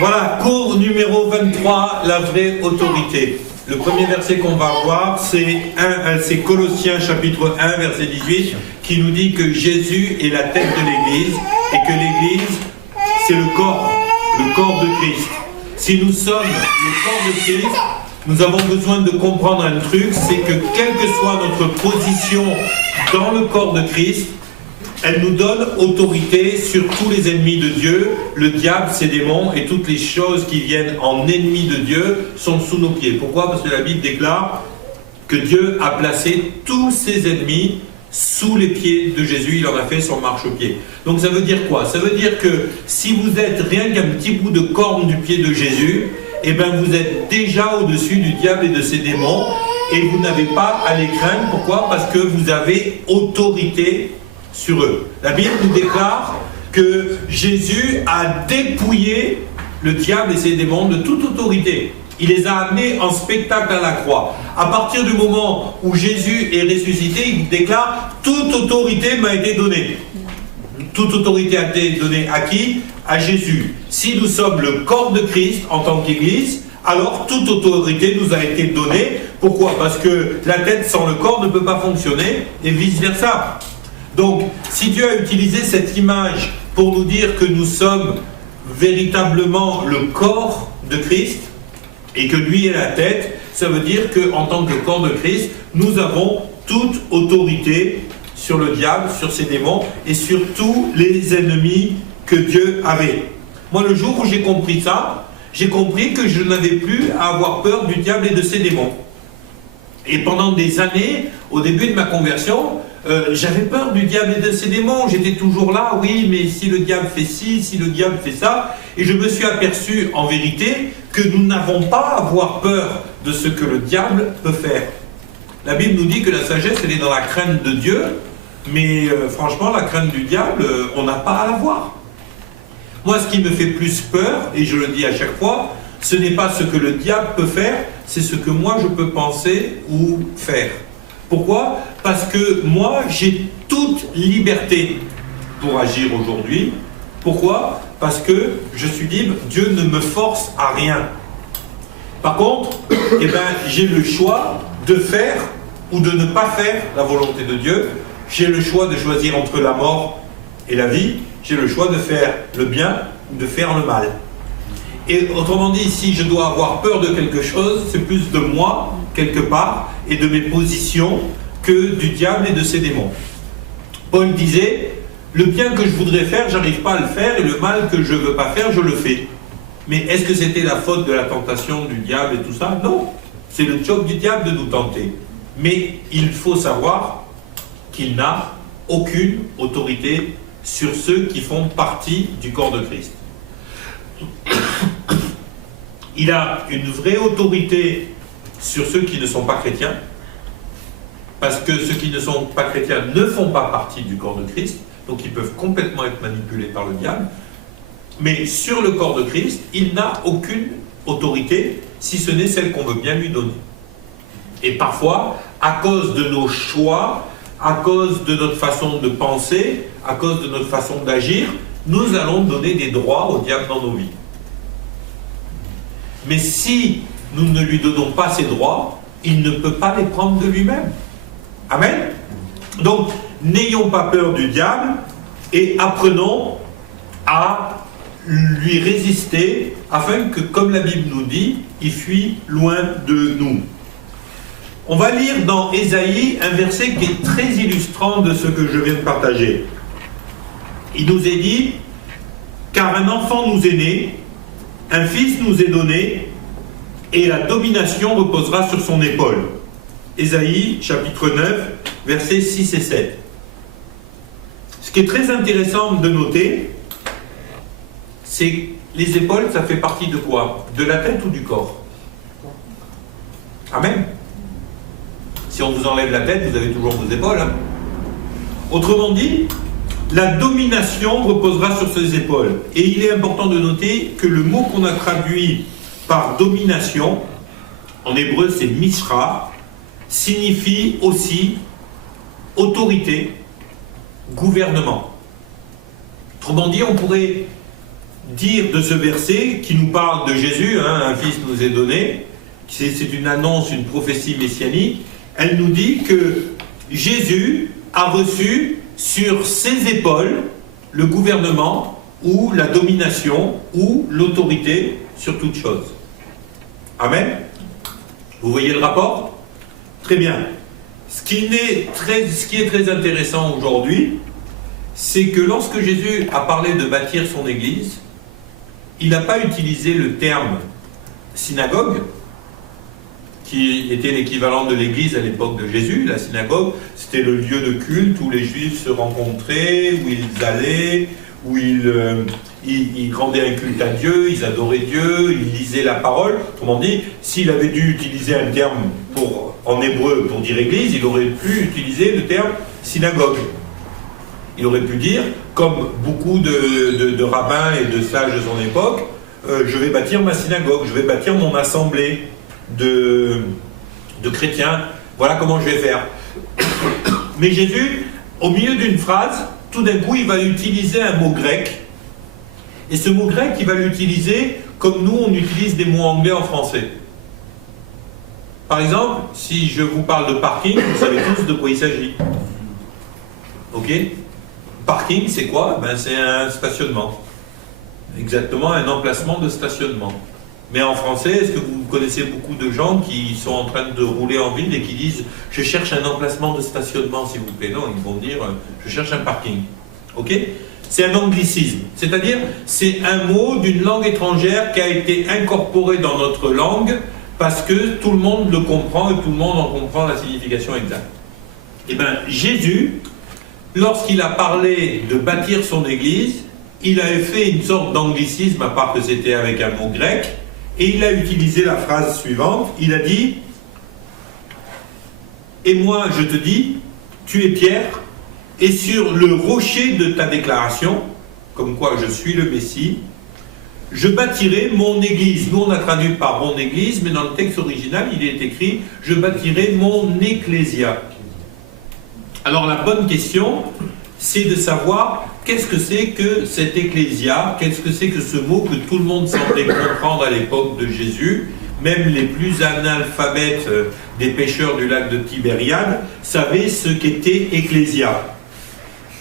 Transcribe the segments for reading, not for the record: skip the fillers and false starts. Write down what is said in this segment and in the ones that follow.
Voilà, cours numéro 23, la vraie autorité. Le premier verset qu'on va voir, c'est Colossiens chapitre 1, verset 18, qui nous dit que Jésus est la tête de l'Église et que l'Église, c'est le corps de Christ. Si nous sommes le corps de Christ, nous avons besoin de comprendre un truc, c'est que quelle que soit notre position dans le corps de Christ, elle nous donne autorité sur tous les ennemis de Dieu. Le diable, ses démons et toutes les choses qui viennent en ennemis de Dieu sont sous nos pieds. Pourquoi? Parce que la Bible déclare que Dieu a placé tous ses ennemis sous les pieds de Jésus. Il en a fait son marchepied. Donc ça veut dire quoi? Ça veut dire que si vous êtes rien qu'un petit bout de corne du pied de Jésus, eh bien vous êtes déjà au-dessus du diable et de ses démons et vous n'avez pas à les craindre. Pourquoi? Parce que vous avez autorité sur eux. La Bible nous déclare que Jésus a dépouillé le diable et ses démons de toute autorité. Il les a amenés en spectacle à la croix. À partir du moment où Jésus est ressuscité, il déclare « Toute autorité m'a été donnée ». Toute autorité a été donnée à qui? À Jésus. Si nous sommes le corps de Christ en tant qu'Église, alors toute autorité nous a été donnée. Pourquoi? Parce que la tête sans le corps ne peut pas fonctionner et vice-versa. Donc, si Dieu a utilisé cette image pour nous dire que nous sommes véritablement le corps de Christ et que lui est la tête, ça veut dire qu'en tant que corps de Christ, nous avons toute autorité sur le diable, sur ses démons et sur tous les ennemis que Dieu avait. Moi, le jour où j'ai compris ça, j'ai compris que je n'avais plus à avoir peur du diable et de ses démons. Et pendant des années, au début de ma conversion, j'avais peur du diable et de ses démons. J'étais toujours là, oui, mais si le diable fait ci, si le diable fait ça. Et je me suis aperçu, en vérité, que nous n'avons pas à avoir peur de ce que le diable peut faire. La Bible nous dit que la sagesse, elle est dans la crainte de Dieu, mais franchement, la crainte du diable, on n'a pas à l'avoir. Moi, ce qui me fait plus peur, et je le dis à chaque fois, ce n'est pas ce que le diable peut faire, c'est ce que moi je peux penser ou faire. Pourquoi? Parce que moi, j'ai toute liberté pour agir aujourd'hui. Pourquoi? Parce que je suis libre, Dieu ne me force à rien. Par contre, eh ben, j'ai le choix de faire ou de ne pas faire la volonté de Dieu. J'ai le choix de choisir entre la mort et la vie. J'ai le choix de faire le bien ou de faire le mal. Et autrement dit, si je dois avoir peur de quelque chose, c'est plus de moi, quelque part, et de mes positions, que du diable et de ses démons. Paul disait, le bien que je voudrais faire, j'arrive pas à le faire, et le mal que je ne veux pas faire, je le fais. Mais est-ce que c'était la faute de la tentation du diable et tout ça? Non, c'est le job du diable de nous tenter. Mais il faut savoir qu'il n'a aucune autorité sur ceux qui font partie du corps de Christ. Il a une vraie autorité sur ceux qui ne sont pas chrétiens, parce que ceux qui ne sont pas chrétiens ne font pas partie du corps de Christ, donc ils peuvent complètement être manipulés par le diable. Mais sur le corps de Christ, il n'a aucune autorité, si ce n'est celle qu'on veut bien lui donner. Et parfois, à cause de nos choix, à cause de notre façon de penser, à cause de notre façon d'agir, nous allons donner des droits au diable dans nos vies. Mais si nous ne lui donnons pas ces droits, il ne peut pas les prendre de lui-même. Amen. Donc, n'ayons pas peur du diable et apprenons à lui résister afin que, comme la Bible nous dit, il fuit loin de nous. On va lire dans Ésaïe un verset qui est très illustrant de ce que je viens de partager. Il nous est dit, car un enfant nous est né, un fils nous est donné, et la domination reposera sur son épaule. Ésaïe, chapitre 9, versets 6 et 7. Ce qui est très intéressant de noter, c'est que les épaules, ça fait partie de quoi? De la tête ou du corps? Amen. Si on vous enlève la tête, vous avez toujours vos épaules. Hein. Autrement dit, la domination reposera sur ses épaules. Et il est important de noter que le mot qu'on a traduit par domination, en hébreu c'est misra, signifie aussi autorité, gouvernement. Autrement dit, on pourrait dire de ce verset qui nous parle de Jésus, hein, un fils nous est donné, c'est une annonce, une prophétie messianique, elle nous dit que Jésus a reçu sur ses épaules le gouvernement ou la domination ou l'autorité sur toute chose. Amen. Vous voyez le rapport? Très bien. Ce qui est très intéressant aujourd'hui, c'est que lorsque Jésus a parlé de bâtir son église, il n'a pas utilisé le terme synagogue, qui était l'équivalent de l'église à l'époque de Jésus. La synagogue, c'était le lieu de culte où les Juifs se rencontraient, où ils allaient, où ils rendaient un culte à Dieu, ils adoraient Dieu, ils lisaient la parole. Autrement dit, s'il avait dû utiliser un terme en hébreu pour dire église, il aurait pu utiliser le terme synagogue. Il aurait pu dire, comme beaucoup de rabbins et de sages de son époque, je vais bâtir ma synagogue, je vais bâtir mon assemblée de chrétiens, voilà comment je vais faire. Mais Jésus, au milieu d'une phrase, tout d'un coup, il va utiliser un mot grec, et ce mot grec, il va l'utiliser comme nous, on utilise des mots anglais en français. Par exemple, si je vous parle de parking, vous savez tous de quoi il s'agit. Ok? Parking, c'est quoi? C'est un stationnement. Exactement, un emplacement de stationnement. Mais en français, est-ce que vous connaissez beaucoup de gens qui sont en train de rouler en ville et qui disent « Je cherche un emplacement de stationnement, s'il vous plaît ». Non, ils vont dire « Je cherche un parking ». Ok? C'est un anglicisme. C'est-à-dire, c'est un mot d'une langue étrangère qui a été incorporé dans notre langue parce que tout le monde le comprend et tout le monde en comprend la signification exacte. Eh bien, Jésus, lorsqu'il a parlé de bâtir son église, il a fait une sorte d'anglicisme, à part que c'était avec un mot grec, et il a utilisé la phrase suivante, il a dit « Et moi je te dis, tu es Pierre, et sur le rocher de ta déclaration, comme quoi je suis le Messie, je bâtirai mon église. » Nous on a traduit par mon église, mais dans le texte original il est écrit « Je bâtirai mon ecclésia ». Alors la bonne question, c'est de savoir qu'est-ce que c'est que cette ecclésia, qu'est-ce que c'est que ce mot que tout le monde semblait comprendre à l'époque de Jésus, même les plus analphabètes des pêcheurs du lac de Tibériade savaient ce qu'était ecclésia.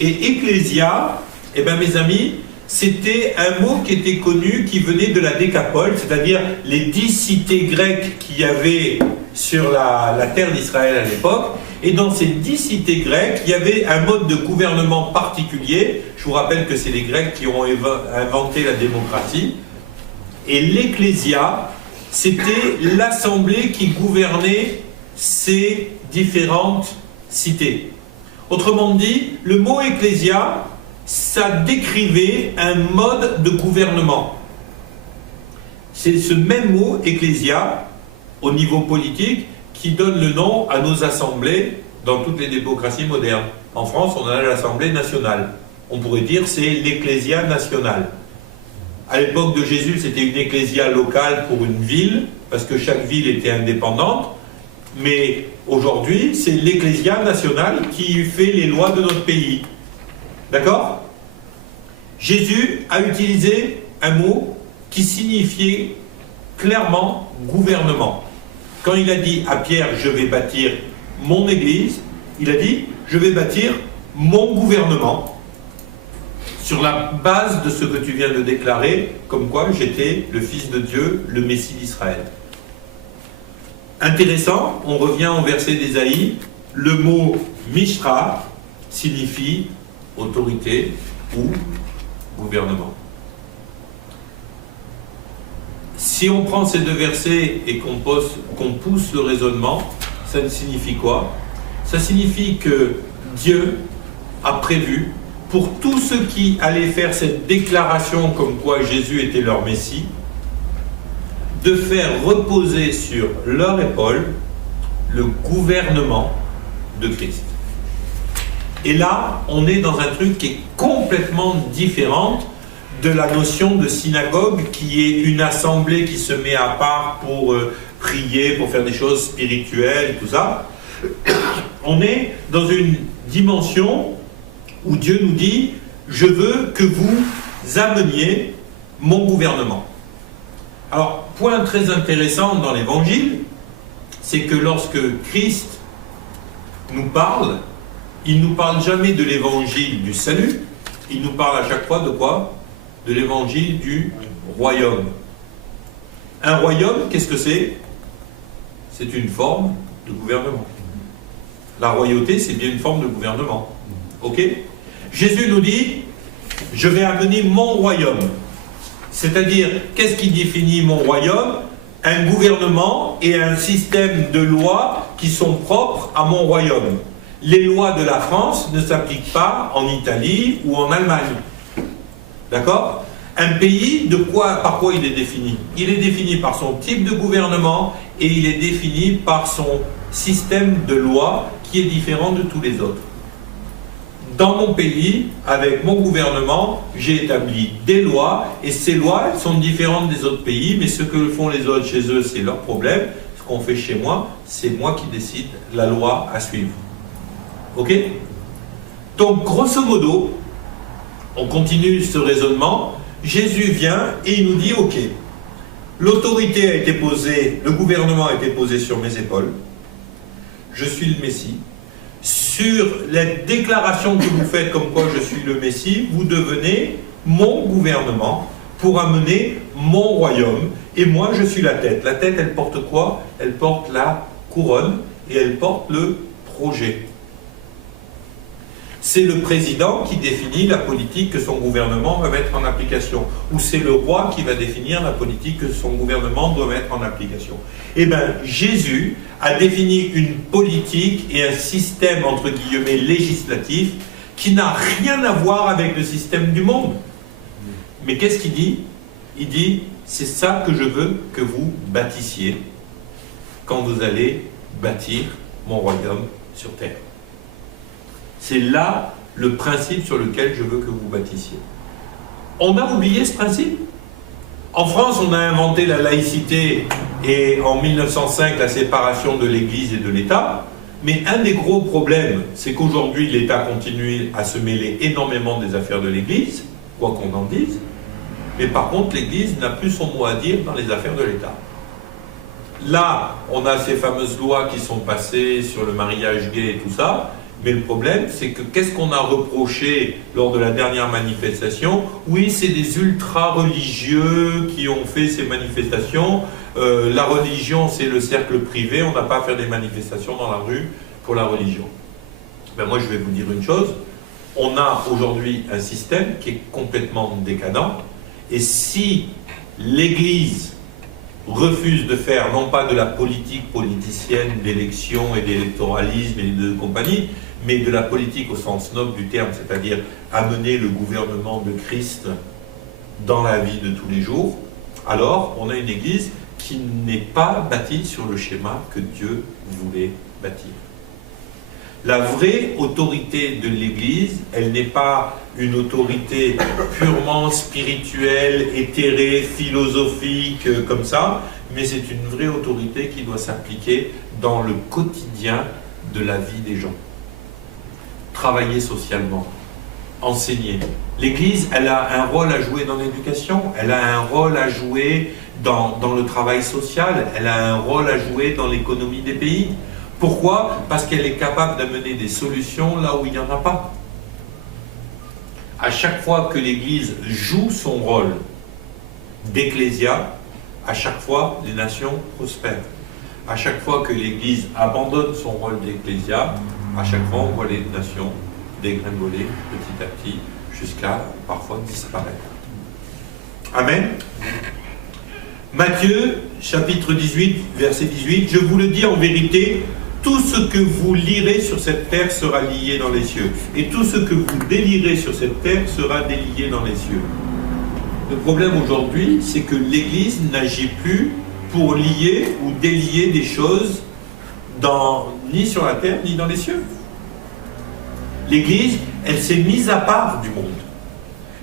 Et ecclésia, eh bien mes amis, c'était un mot qui était connu, qui venait de la Décapole, c'est-à-dire les 10 cités grecques qu'il y avait sur la terre d'Israël à l'époque. Et dans ces 10 cités grecques, il y avait un mode de gouvernement particulier. Je vous rappelle que c'est les Grecs qui ont inventé la démocratie. Et l'ecclésia, c'était l'assemblée qui gouvernait ces différentes cités. Autrement dit, le mot ecclésia, ça décrivait un mode de gouvernement. C'est ce même mot, ecclésia, au niveau politique, qui donne le nom à nos assemblées dans toutes les démocraties modernes. En France, on a l'Assemblée nationale. On pourrait dire c'est l'Ecclésia nationale. À l'époque de Jésus, c'était une ecclésia locale pour une ville, parce que chaque ville était indépendante. Mais aujourd'hui, c'est l'Ecclésia nationale qui fait les lois de notre pays. D'accord? Jésus a utilisé un mot qui signifiait clairement gouvernement. Quand il a dit à Pierre, je vais bâtir mon église, il a dit, je vais bâtir mon gouvernement sur la base de ce que tu viens de déclarer, comme quoi j'étais le Fils de Dieu, le Messie d'Israël. Intéressant, on revient au verset d'Ésaïe, le mot Mishra signifie autorité ou gouvernement. Si on prend ces deux versets et qu'on pousse le raisonnement, ça signifie quoi? Ça signifie que Dieu a prévu pour tous ceux qui allaient faire cette déclaration comme quoi Jésus était leur Messie, de faire reposer sur leur épaule le gouvernement de Christ. Et là, on est dans un truc qui est complètement différent de la notion de synagogue, qui est une assemblée qui se met à part pour prier, pour faire des choses spirituelles, tout ça. On est dans une dimension où Dieu nous dit « Je veux que vous ameniez mon gouvernement. Alors, point très intéressant dans l'Évangile, c'est que lorsque Christ nous parle, il ne nous parle jamais de l'Évangile du salut, il nous parle à chaque fois de quoi? De l'Évangile du royaume. Un royaume, qu'est-ce que c'est? C'est une forme de gouvernement. La royauté, c'est bien une forme de gouvernement. Ok? Jésus nous dit, je vais amener mon royaume. C'est-à-dire, qu'est-ce qui définit mon royaume? Un gouvernement et un système de lois qui sont propres à mon royaume. Les lois de la France ne s'appliquent pas en Italie ou en Allemagne. D'accord? Un pays, par quoi il est défini? Il est défini par son type de gouvernement et il est défini par son système de loi qui est différent de tous les autres. Dans mon pays, avec mon gouvernement, j'ai établi des lois, et ces lois elles sont différentes des autres pays, mais ce que font les autres chez eux, c'est leur problème. Ce qu'on fait chez moi, c'est moi qui décide la loi à suivre. Ok? Donc, grosso modo, on continue ce raisonnement. Jésus vient et il nous dit, ok, l'autorité a été posée, le gouvernement a été posé sur mes épaules, je suis le Messie. Sur la déclaration que vous faites comme quoi je suis le Messie, vous devenez mon gouvernement pour amener mon royaume. Et moi, je suis la tête. La tête, elle porte quoi? Elle porte la couronne et elle porte le projet. C'est le président qui définit la politique que son gouvernement va mettre en application. Ou c'est le roi qui va définir la politique que son gouvernement doit mettre en application. Eh bien, Jésus a défini une politique et un système, entre guillemets, législatif qui n'a rien à voir avec le système du monde. Mais qu'est-ce qu'il dit? Il dit, c'est ça que je veux que vous bâtissiez quand vous allez bâtir mon royaume sur terre. C'est là le principe sur lequel je veux que vous bâtissiez. On a oublié ce principe. En France, on a inventé la laïcité et en 1905 la séparation de l'Église et de l'État. Mais un des gros problèmes, c'est qu'aujourd'hui l'État continue à se mêler énormément des affaires de l'Église, quoi qu'on en dise. Mais par contre, l'Église n'a plus son mot à dire dans les affaires de l'État. Là, on a ces fameuses lois qui sont passées sur le mariage gay et tout ça. Mais le problème, c'est que qu'est-ce qu'on a reproché lors de la dernière manifestation? Oui, c'est des ultra-religieux qui ont fait ces manifestations. La religion, c'est le cercle privé. On n'a pas à faire des manifestations dans la rue pour la religion. Ben moi, je vais vous dire une chose. On a aujourd'hui un système qui est complètement décadent. Et si l'Église refuse de faire, non pas de la politique politicienne, d'élection et d'électoralisme et de compagnie, mais de la politique au sens noble du terme, c'est-à-dire amener le gouvernement de Christ dans la vie de tous les jours, alors on a une Église qui n'est pas bâtie sur le schéma que Dieu voulait bâtir. La vraie autorité de l'Église, elle n'est pas une autorité purement spirituelle, éthérée, philosophique, comme ça, mais c'est une vraie autorité qui doit s'appliquer dans le quotidien de la vie des gens. Travailler socialement, enseigner. L'Église, elle a un rôle à jouer dans l'éducation, elle a un rôle à jouer dans le travail social, elle a un rôle à jouer dans l'économie des pays. Pourquoi? Parce qu'elle est capable d'amener des solutions là où il n'y en a pas. À chaque fois que l'Église joue son rôle d'ecclésia, à chaque fois les nations prospèrent. À chaque fois que l'Église abandonne son rôle d'ecclésia, à chaque fois on voit les nations dégringoler petit à petit jusqu'à parfois disparaître. Amen. Matthieu, chapitre 18, verset 18, « Je vous le dis en vérité, tout ce que vous lirez sur cette terre sera lié dans les cieux, et tout ce que vous délierez sur cette terre sera délié dans les cieux. » Le problème aujourd'hui, c'est que l'Église n'agit plus pour lier ou délier des choses ni sur la terre, ni dans les cieux. L'Église, elle s'est mise à part du monde.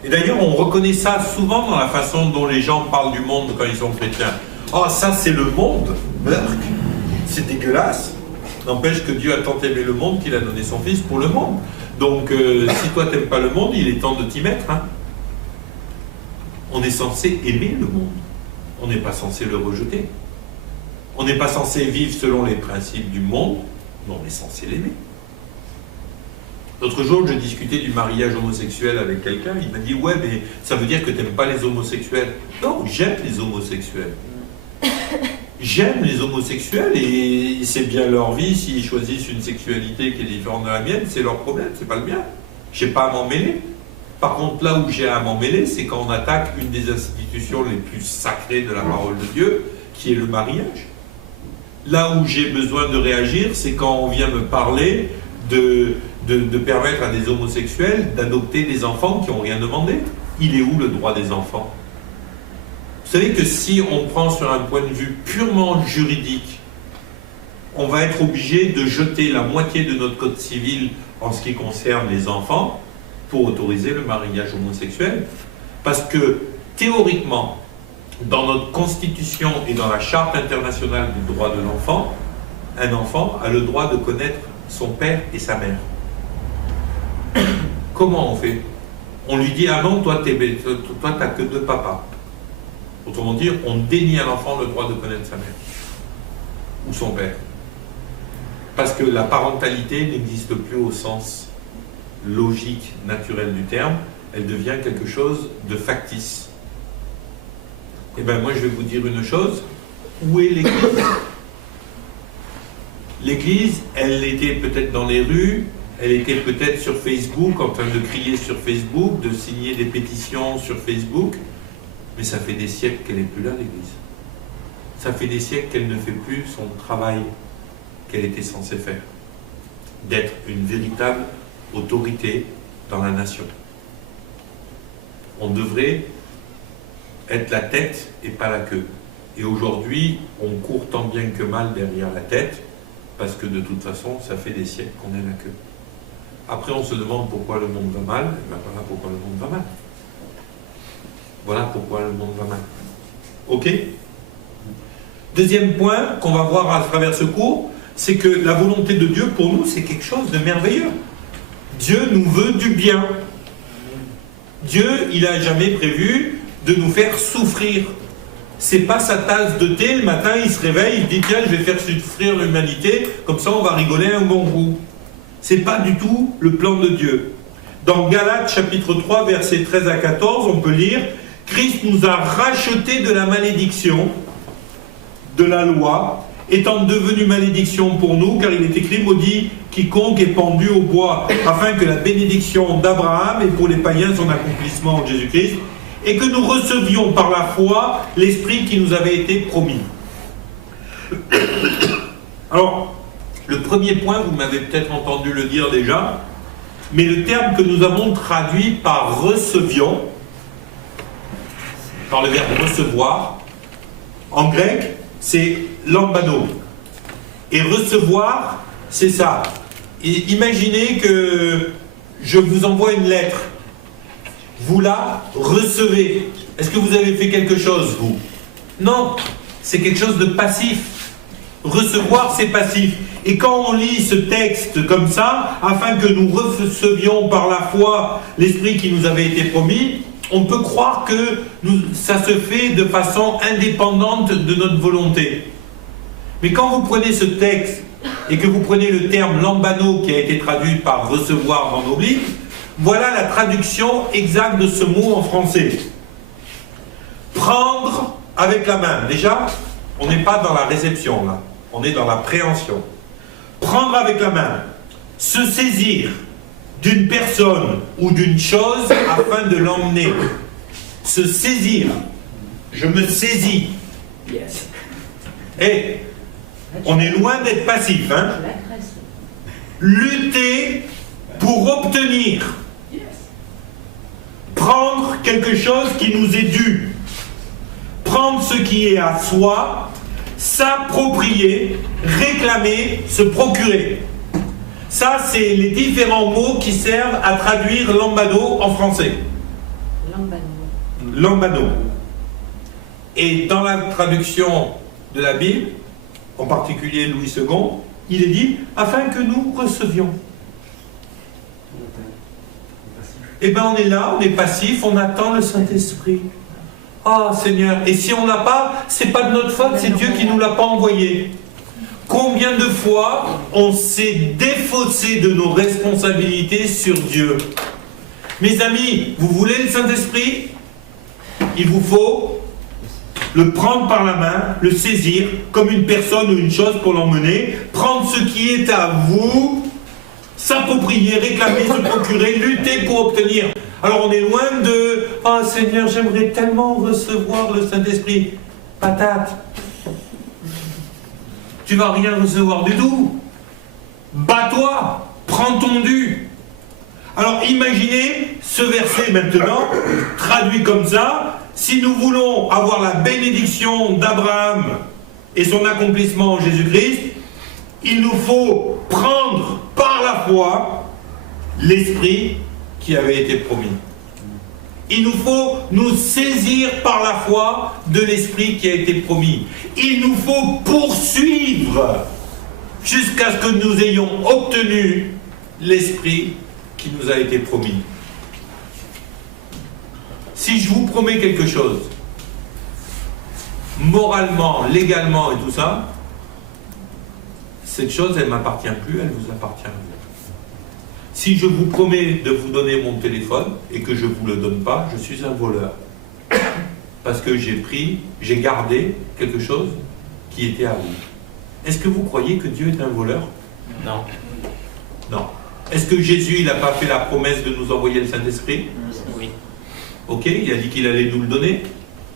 Et d'ailleurs, on reconnaît ça souvent dans la façon dont les gens parlent du monde quand ils sont chrétiens. « Oh, ça c'est le monde, Burk, c'est dégueulasse. » N'empêche que Dieu a tant aimé le monde qu'il a donné son Fils pour le monde. Donc, si toi t'aimes pas le monde, il est temps de t'y mettre. Hein. On est censé aimer le monde. On n'est pas censé le rejeter. On n'est pas censé vivre selon les principes du monde, mais on est censé l'aimer. L'autre jour, je discutais du mariage homosexuel avec quelqu'un. Il m'a dit « Ouais, mais ça veut dire que tu n'aimes pas les homosexuels ?» Non, j'aime les homosexuels. J'aime les homosexuels et c'est bien leur vie. S'ils choisissent une sexualité qui est différente de la mienne, c'est leur problème, c'est pas le mien. Je n'ai pas à m'en mêler. Par contre, là où j'ai à m'en mêler, c'est quand on attaque une des institutions les plus sacrées de la parole de Dieu, qui est le mariage. Là où j'ai besoin de réagir, c'est quand on vient me parler de permettre à des homosexuels d'adopter des enfants qui n'ont rien demandé. Il est où le droit des enfants? Vous savez que si on prend sur un point de vue purement juridique, on va être obligé de jeter la moitié de notre code civil en ce qui concerne les enfants pour autoriser le mariage homosexuel. Parce que théoriquement, dans notre constitution et dans la charte internationale des droits de l'enfant, un enfant a le droit de connaître son père et sa mère. Comment on fait? On lui dit, ah non, toi t'as que deux papas. Autrement dire, on dénie à l'enfant le droit de connaître sa mère ou son père. Parce que la parentalité n'existe plus au sens logique, naturel du terme, elle devient quelque chose de factice. Eh bien moi je vais vous dire une chose, où est l'Église? L'Église, elle était peut-être dans les rues, elle était peut-être sur Facebook, en train de crier sur Facebook, de signer des pétitions sur Facebook, mais ça fait des siècles qu'elle n'est plus là, l'Église. Ça fait des siècles qu'elle ne fait plus son travail qu'elle était censée faire, d'être une véritable autorité dans la nation. On devrait être la tête et pas la queue. Et aujourd'hui, on court tant bien que mal derrière la tête, parce que de toute façon, ça fait des siècles qu'on est la queue. Après, on se demande pourquoi le monde va mal, et bien voilà pourquoi le monde va mal. Voilà pourquoi le monde va mal. Ok? Deuxième point qu'on va voir à travers ce cours, c'est que la volonté de Dieu, pour nous, c'est quelque chose de merveilleux. Dieu nous veut du bien. Dieu, il n'a jamais prévu de nous faire souffrir. C'est pas sa tasse de thé, le matin, il se réveille, il dit tiens, je vais faire souffrir l'humanité, comme ça on va rigoler un bon coup. C'est pas du tout le plan de Dieu. Dans Galates chapitre 3, versets 13 à 14, on peut lire Christ nous a rachetés de la malédiction de la loi, étant devenu malédiction pour nous, car il est écrit maudit quiconque est pendu au bois, afin que la bénédiction d'Abraham et pour les païens son accomplissement en Jésus-Christ, et que nous recevions par la foi l'Esprit qui nous avait été promis. Alors, le premier point, vous m'avez peut-être entendu le dire déjà, mais le terme que nous avons traduit par recevions, par le verbe recevoir, en grec, c'est lambano. Et recevoir, c'est ça. Et imaginez que je vous envoie une lettre. Vous la recevez. Est-ce que vous avez fait quelque chose, vous? Non, c'est quelque chose de passif. Recevoir, c'est passif. Et quand on lit ce texte comme ça, afin que nous recevions par la foi l'Esprit qui nous avait été promis, on peut croire que ça se fait de façon indépendante de notre volonté. Mais quand vous prenez ce texte et que vous prenez le terme lambano qui a été traduit par recevoir dans nos Bibles, voilà la traduction exacte de ce mot en français. Prendre avec la main. Déjà, on n'est pas dans la réception là, on est dans la préhension. Prendre avec la main, se saisir d'une personne ou d'une chose afin de l'emmener. Se saisir. Je me saisis. Yes. Et on est loin d'être passif. Hein? Lutter pour obtenir. Prendre quelque chose qui nous est dû. Prendre ce qui est à soi, s'approprier, réclamer, se procurer. Ça, c'est les différents mots qui servent à traduire lambano en français. Lambano. Et dans la traduction de la Bible, en particulier Louis II, il est dit « afin que nous recevions ». Eh bien, on est là, on est passif, on attend le Saint-Esprit. Ah Seigneur, et si on n'a pas, c'est pas de notre faute, c'est Dieu qui nous l'a pas envoyé. Combien de fois on s'est défaussé de nos responsabilités sur Dieu? Mes amis, vous voulez le Saint-Esprit? Il vous faut le prendre par la main, le saisir comme une personne ou une chose pour l'emmener, prendre ce qui est à vous, s'approprier, réclamer, se procurer, lutter pour obtenir. Alors on est loin de « Ah Seigneur, j'aimerais tellement recevoir le Saint-Esprit. » Patate. Tu vas rien recevoir du tout. Bats-toi, prends ton dû. Alors imaginez ce verset maintenant, traduit comme ça. Si nous voulons avoir la bénédiction d'Abraham et son accomplissement en Jésus-Christ, il nous faut prendre par la foi l'Esprit qui avait été promis. Il nous faut nous saisir par la foi de l'Esprit qui a été promis. Il nous faut poursuivre jusqu'à ce que nous ayons obtenu l'Esprit qui nous a été promis. Si je vous promets quelque chose, moralement, légalement et tout ça, cette chose, elle ne m'appartient plus, elle vous appartient à vous. Si je vous promets de vous donner mon téléphone et que je ne vous le donne pas, je suis un voleur. Parce que j'ai gardé quelque chose qui était à vous. Est-ce que vous croyez que Dieu est un voleur? Non. Non. Est-ce que Jésus, il n'a pas fait la promesse de nous envoyer le Saint-Esprit? Oui. Ok, il a dit qu'il allait nous le donner?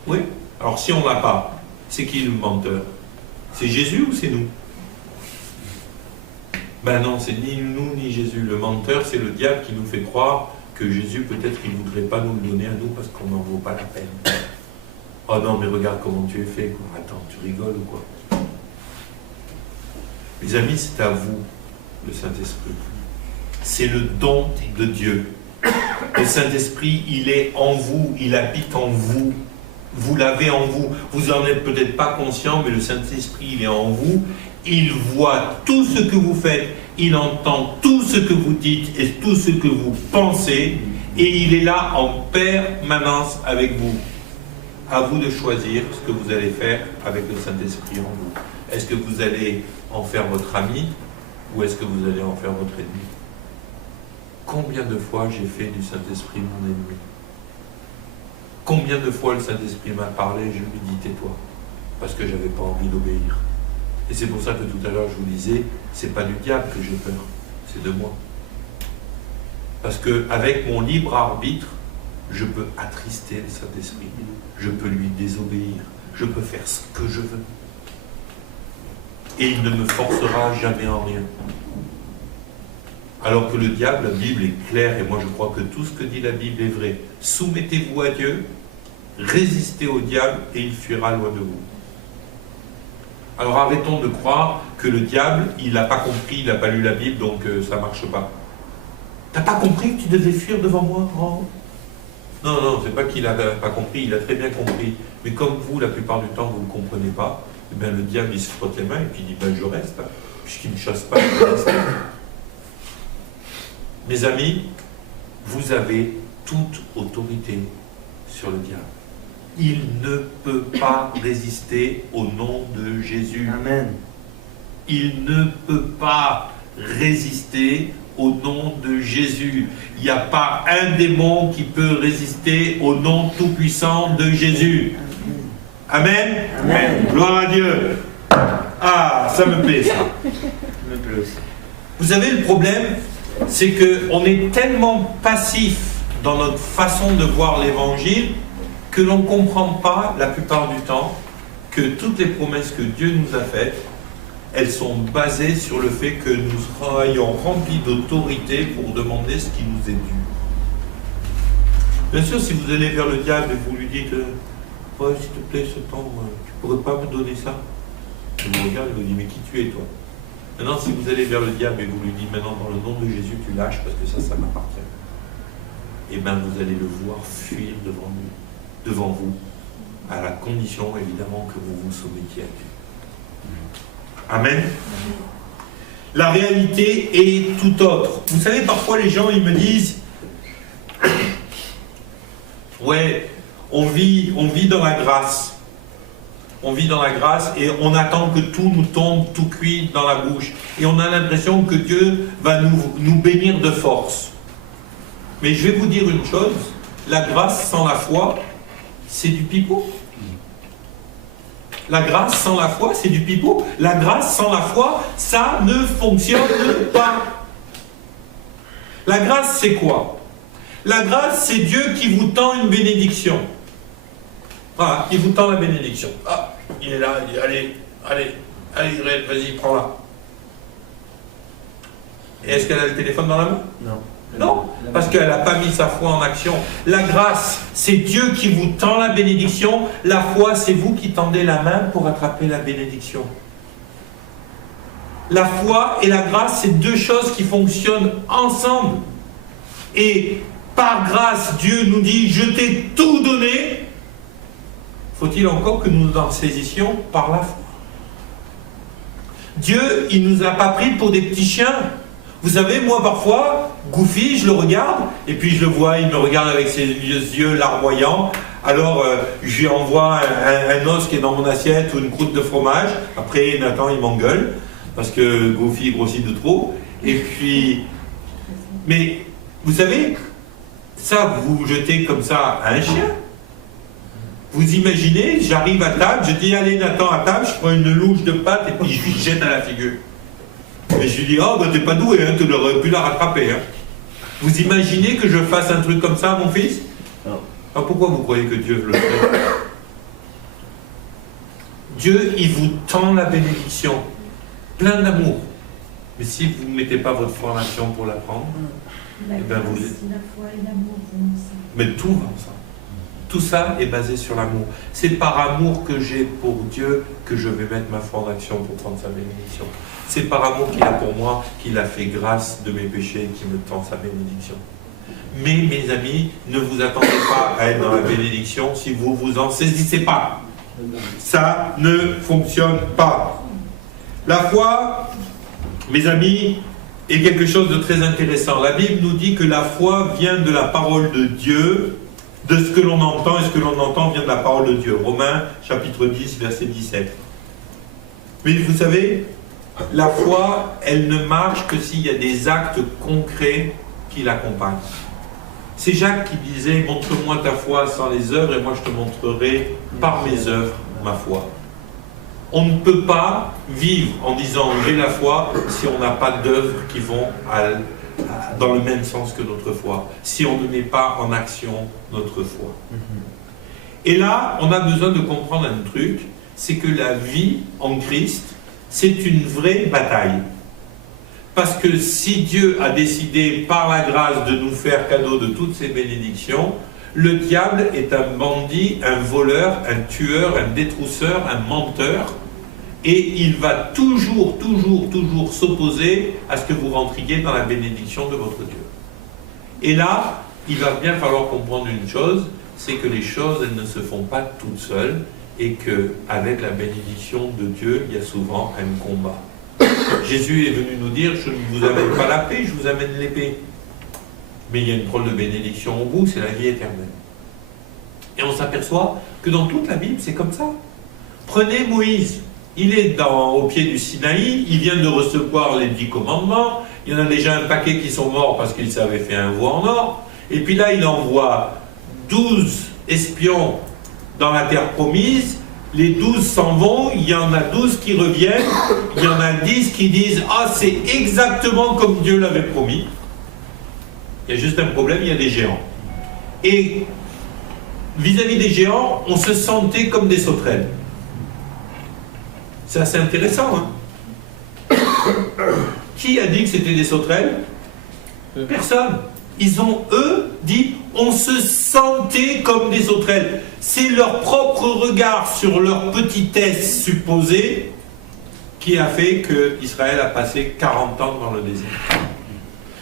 Oui. Alors si on ne l'a pas, c'est qui le menteur? C'est Jésus ou c'est nous? Ben non, c'est ni nous ni Jésus. Le menteur, c'est le diable qui nous fait croire que Jésus, peut-être qu'il ne voudrait pas nous le donner à nous parce qu'on n'en vaut pas la peine. Oh non, mais regarde comment tu es fait, quoi. Attends, tu rigoles ou quoi? Mes amis, c'est à vous, le Saint-Esprit. C'est le don de Dieu. Le Saint-Esprit, il est en vous, il habite en vous. Vous l'avez en vous. Vous n'en êtes peut-être pas conscient, mais le Saint-Esprit, il est en vous. Il voit tout ce que vous faites, il entend tout ce que vous dites et tout ce que vous pensez, et il est là en permanence avec vous. À vous de choisir ce que vous allez faire avec le Saint-Esprit en vous. Est-ce que vous allez en faire votre ami ou est-ce que vous allez en faire votre ennemi? Combien de fois j'ai fait du Saint-Esprit mon ennemi? Combien de fois le Saint-Esprit m'a parlé, je lui dis tais-toi, parce que je n'avais pas envie d'obéir. Et c'est pour ça que tout à l'heure je vous disais, c'est pas du diable que j'ai peur, c'est de moi. Parce qu'avec mon libre arbitre, je peux attrister le Saint-Esprit, je peux lui désobéir, je peux faire ce que je veux. Et il ne me forcera jamais en rien. Alors que le diable, la Bible est claire, et moi je crois que tout ce que dit la Bible est vrai. Soumettez-vous à Dieu, résistez au diable, et il fuira loin de vous. Alors arrêtons de croire que le diable, il n'a pas compris, il n'a pas lu la Bible, donc ça ne marche pas. T'as pas compris que tu devais fuir devant moi? Oh. Non, non, c'est pas qu'il n'a pas compris, il a très bien compris. Mais comme vous, la plupart du temps, vous ne le comprenez pas, eh bien, le diable, il se frotte les mains et puis il dit, ben, je reste, hein, puisqu'il ne me chasse pas, je reste. Mes amis, vous avez toute autorité sur le diable. Il ne peut pas résister au nom de Jésus. Amen. Il ne peut pas résister au nom de Jésus. Il n'y a pas un démon qui peut résister au nom tout-puissant de Jésus. Amen. Amen. Gloire à Dieu. Ah, ça me plaît ça. Me plaît aussi. Vous savez, le problème, c'est qu'on est tellement passif dans notre façon de voir l'évangile que l'on ne comprend pas, la plupart du temps, que toutes les promesses que Dieu nous a faites, elles sont basées sur le fait que nous soyons remplis d'autorité pour demander ce qui nous est dû. Bien sûr, si vous allez vers le diable et vous lui dites « Ouais, s'il te plaît, ce temps, tu ne pourrais pas me donner ça ?» Il vous regarde et vous dit « Mais qui tu es, toi ?» Maintenant, si vous allez vers le diable et vous lui dites « Maintenant, dans le nom de Jésus, tu lâches parce que ça m'appartient. » Eh bien, vous allez le voir fuir devant vous, à la condition, évidemment, que vous vous soumettiez à Dieu. Amen. La réalité est tout autre. Vous savez, parfois, les gens, ils me disent « Ouais, on vit dans la grâce. On vit dans la grâce et on attend que tout nous tombe tout cuit dans la bouche. Et on a l'impression que Dieu va nous bénir de force. Mais je vais vous dire une chose, la grâce sans la foi, c'est du pipeau. La grâce sans la foi, c'est du pipeau. La grâce sans la foi, ça ne fonctionne pas. La grâce, c'est quoi? La grâce, c'est Dieu qui vous tend une bénédiction. Voilà, il vous tend la bénédiction. Ah, il est là, il dit, allez, vas-y, prends-la. Et est-ce qu'elle a le téléphone dans la main? Non. Non, parce qu'elle n'a pas mis sa foi en action. La grâce, c'est Dieu qui vous tend la bénédiction. La foi, c'est vous qui tendez la main pour attraper la bénédiction. La foi et la grâce, c'est deux choses qui fonctionnent ensemble. Et par grâce, Dieu nous dit, je t'ai tout donné. Faut-il encore que nous nous en saisissions par la foi? Dieu, il ne nous a pas pris pour des petits chiens. Vous savez, moi parfois, Goofy, je le regarde, et puis je le vois, il me regarde avec ses yeux larmoyants. Alors, je lui envoie un os qui est dans mon assiette ou une croûte de fromage. Après, Nathan, il m'engueule, parce que Goofy grossit de trop. Et puis... Mais, vous savez, ça, vous jetez comme ça à un chien. Vous imaginez, j'arrive à table, je dis, allez Nathan, à table, je prends une louche de pâte, et puis je lui jette à la figure. Et je lui dis, oh, bah, t'es pas doué, hein, tu aurais pu la rattraper. Hein. Vous imaginez que je fasse un truc comme ça à mon fils? Non. Alors pourquoi vous croyez que Dieu le fait? Dieu, il vous tend la bénédiction, plein d'amour. Mais si vous ne mettez pas votre foi en action pour la prendre, la eh ben vous... la foi et l'amour vont ensemble. Mais tout va ensemble. Tout ça est basé sur l'amour. C'est par amour que j'ai pour Dieu que je vais mettre ma foi en action pour prendre sa bénédiction. C'est par amour qu'il a pour moi, qu'il a fait grâce de mes péchés et qu'il me tend sa bénédiction. Mais mes amis, ne vous attendez pas à être dans la bénédiction si vous vous en saisissez pas. Ça ne fonctionne pas. La foi, mes amis, est quelque chose de très intéressant. La Bible nous dit que la foi vient de la parole de Dieu, de ce que l'on entend, et ce que l'on entend vient de la parole de Dieu. Romains, chapitre 10, verset 17. Mais vous savez, la foi, elle ne marche que s'il y a des actes concrets qui l'accompagnent. C'est Jacques qui disait, montre-moi ta foi sans les œuvres, et moi je te montrerai par mes œuvres ma foi. On ne peut pas vivre en disant j'ai la foi si on n'a pas d'œuvres qui vont dans le même sens que notre foi, si on ne met pas en action notre foi. Et là, on a besoin de comprendre un truc, c'est que la vie en Christ, c'est une vraie bataille. Parce que si Dieu a décidé par la grâce de nous faire cadeau de toutes ces bénédictions, le diable est un bandit, un voleur, un tueur, un détrousseur, un menteur, et il va toujours s'opposer à ce que vous rentriez dans la bénédiction de votre Dieu. Et là, il va bien falloir comprendre une chose, c'est que les choses, elles ne se font pas toutes seules, et qu'avec la bénédiction de Dieu, il y a souvent un combat. Jésus est venu nous dire, je ne vous amène pas la paix, je vous amène l'épée. Mais il y a une preuve de bénédiction au bout, c'est la vie éternelle. Et on s'aperçoit que dans toute la Bible, c'est comme ça. Prenez Moïse, il est au pied du Sinaï, il vient de recevoir les 10 commandements, il y en a déjà un paquet qui sont morts parce qu'ils s'avaient fait un veau en or, et puis là il envoie 12 espions dans la terre promise, les 12 s'en vont, il y en a 12 qui reviennent, il y en a 10 qui disent « Ah, c'est exactement comme Dieu l'avait promis ». Il y a juste un problème, il y a des géants. Et vis-à-vis des géants, on se sentait comme des sauterelles. C'est assez intéressant, hein? Qui a dit que c'était des sauterelles? Personne. Ils ont, eux, dit, on se sentait comme des sauterelles. C'est leur propre regard sur leur petitesse supposée qui a fait qu'Israël a passé 40 ans dans le désert.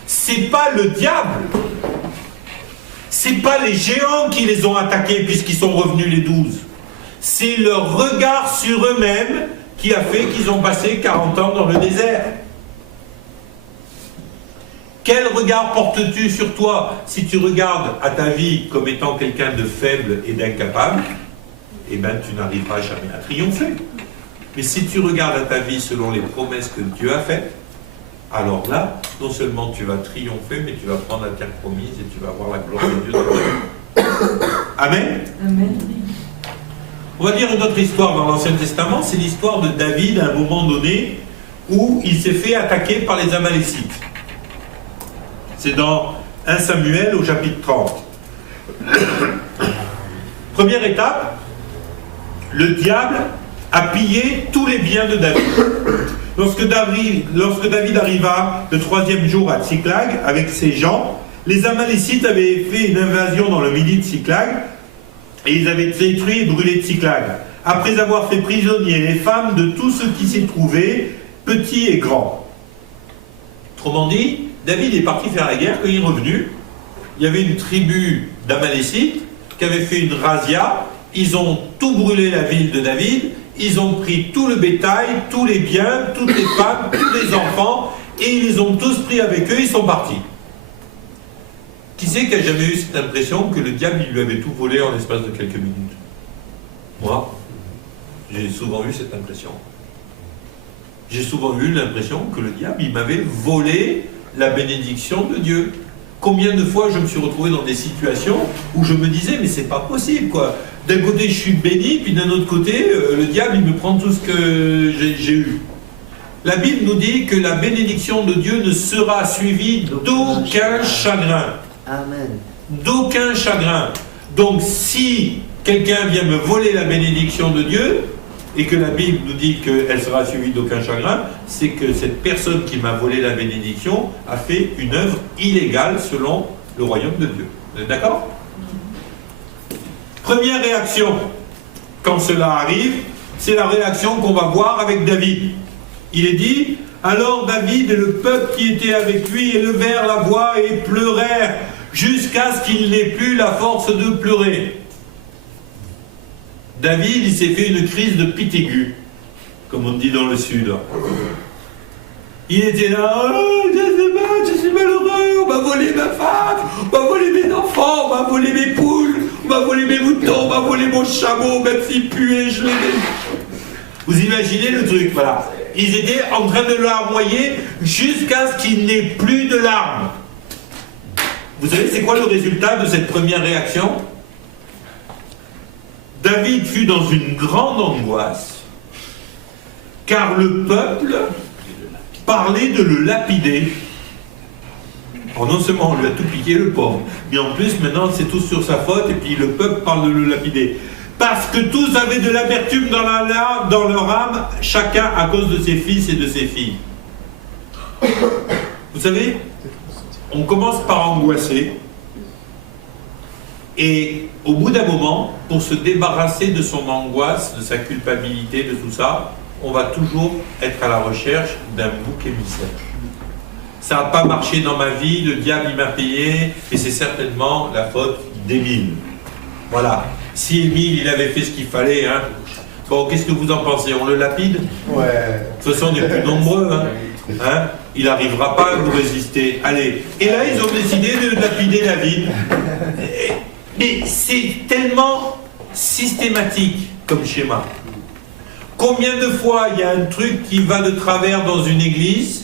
C'est pas le diable. C'est pas les géants qui les ont attaqués puisqu'ils sont revenus les 12. C'est leur regard sur eux-mêmes qui a fait qu'ils ont passé 40 ans dans le désert. Quel regard portes-tu sur toi? Si tu regardes à ta vie comme étant quelqu'un de faible et d'incapable, eh bien tu n'arriveras jamais à triompher. Mais si tu regardes à ta vie selon les promesses que Dieu a faites, alors là, non seulement tu vas triompher, mais tu vas prendre la terre promise et tu vas voir la gloire de Dieu dans ta vie. Amen. Amen. On va dire une autre histoire dans l'Ancien Testament, c'est l'histoire de David à un moment donné où il s'est fait attaquer par les Amalécites. C'est dans 1 Samuel au chapitre 30. Première étape, le diable a pillé tous les biens de David. Lorsque David arriva le 3e jour à Tsiklag avec ses gens, les Amalécites avaient fait une invasion dans le midi de Tsiklag et ils avaient détruit et brûlé Tsiklag, après avoir fait prisonnier les femmes de tout ce qui s'y trouvait, petits et grands. Autrement dit, David est parti faire la guerre. Quand il est revenu, il y avait une tribu d'Amalécites qui avait fait une razzia. Ils ont tout brûlé la ville de David, ils ont pris tout le bétail, tous les biens, toutes les femmes, tous les enfants, et ils les ont tous pris avec eux, ils sont partis. Qui c'est qui a jamais eu cette impression que le diable il lui avait tout volé en l'espace de quelques minutes? Moi, j'ai souvent eu cette impression. J'ai souvent eu l'impression que le diable il m'avait volé la bénédiction de Dieu. Combien de fois je me suis retrouvé dans des situations où je me disais mais c'est pas possible quoi. D'un côté je suis béni, puis d'un autre côté le diable il me prend tout ce que j'ai eu. La Bible nous dit que la bénédiction de Dieu ne sera suivie d'aucun chagrin. Amen. D'aucun chagrin. Donc si quelqu'un vient me voler la bénédiction de Dieu, et que la Bible nous dit qu'elle sera suivie d'aucun chagrin, c'est que cette personne qui m'a volé la bénédiction a fait une œuvre illégale selon le royaume de Dieu. Vous êtes d'accord? Première réaction, quand cela arrive, c'est la réaction qu'on va voir avec David. Il est dit, alors David et le peuple qui était avec lui élevèrent la voix et pleurèrent jusqu'à ce qu'il n'ait plus la force de pleurer. David, il s'est fait une crise de pitaigu, comme on dit dans le sud. Il était là, oh, je suis malheureux, on m'a volé ma femme, on m'a volé mes enfants, on m'a volé mes poules, on m'a volé mes moutons, on m'a volé mon chameau, même s'il puait, je l'ai... Vous imaginez le truc, voilà. Ils étaient en train de larmoyer jusqu'à ce qu'il n'ait plus de larmes. Vous savez, c'est quoi le résultat de cette première réaction? David fut dans une grande angoisse, car le peuple parlait de le lapider. Alors non seulement on lui a tout piqué le pauvre, mais en plus maintenant c'est tout sur sa faute, et puis le peuple parle de le lapider. Parce que tous avaient de l'amertume dans leur âme, chacun à cause de ses fils et de ses filles. Vous savez, on commence par angoisser, et au bout d'un moment, pour se débarrasser de son angoisse, de sa culpabilité, de tout ça, on va toujours être à la recherche d'un bouc émissaire. Ça n'a pas marché dans ma vie, le diable il m'a payé, et c'est certainement la faute d'Émile. Voilà. Si Émile il avait fait ce qu'il fallait, hein. Bon, qu'est-ce que vous en pensez? On le lapide? Ouais. De toute façon, on est plus nombreux, hein. Hein? Il n'arrivera pas à nous résister. Allez. Et là, ils ont décidé de lapider David. Mais c'est tellement systématique comme schéma. Combien de fois il y a un truc qui va de travers dans une église,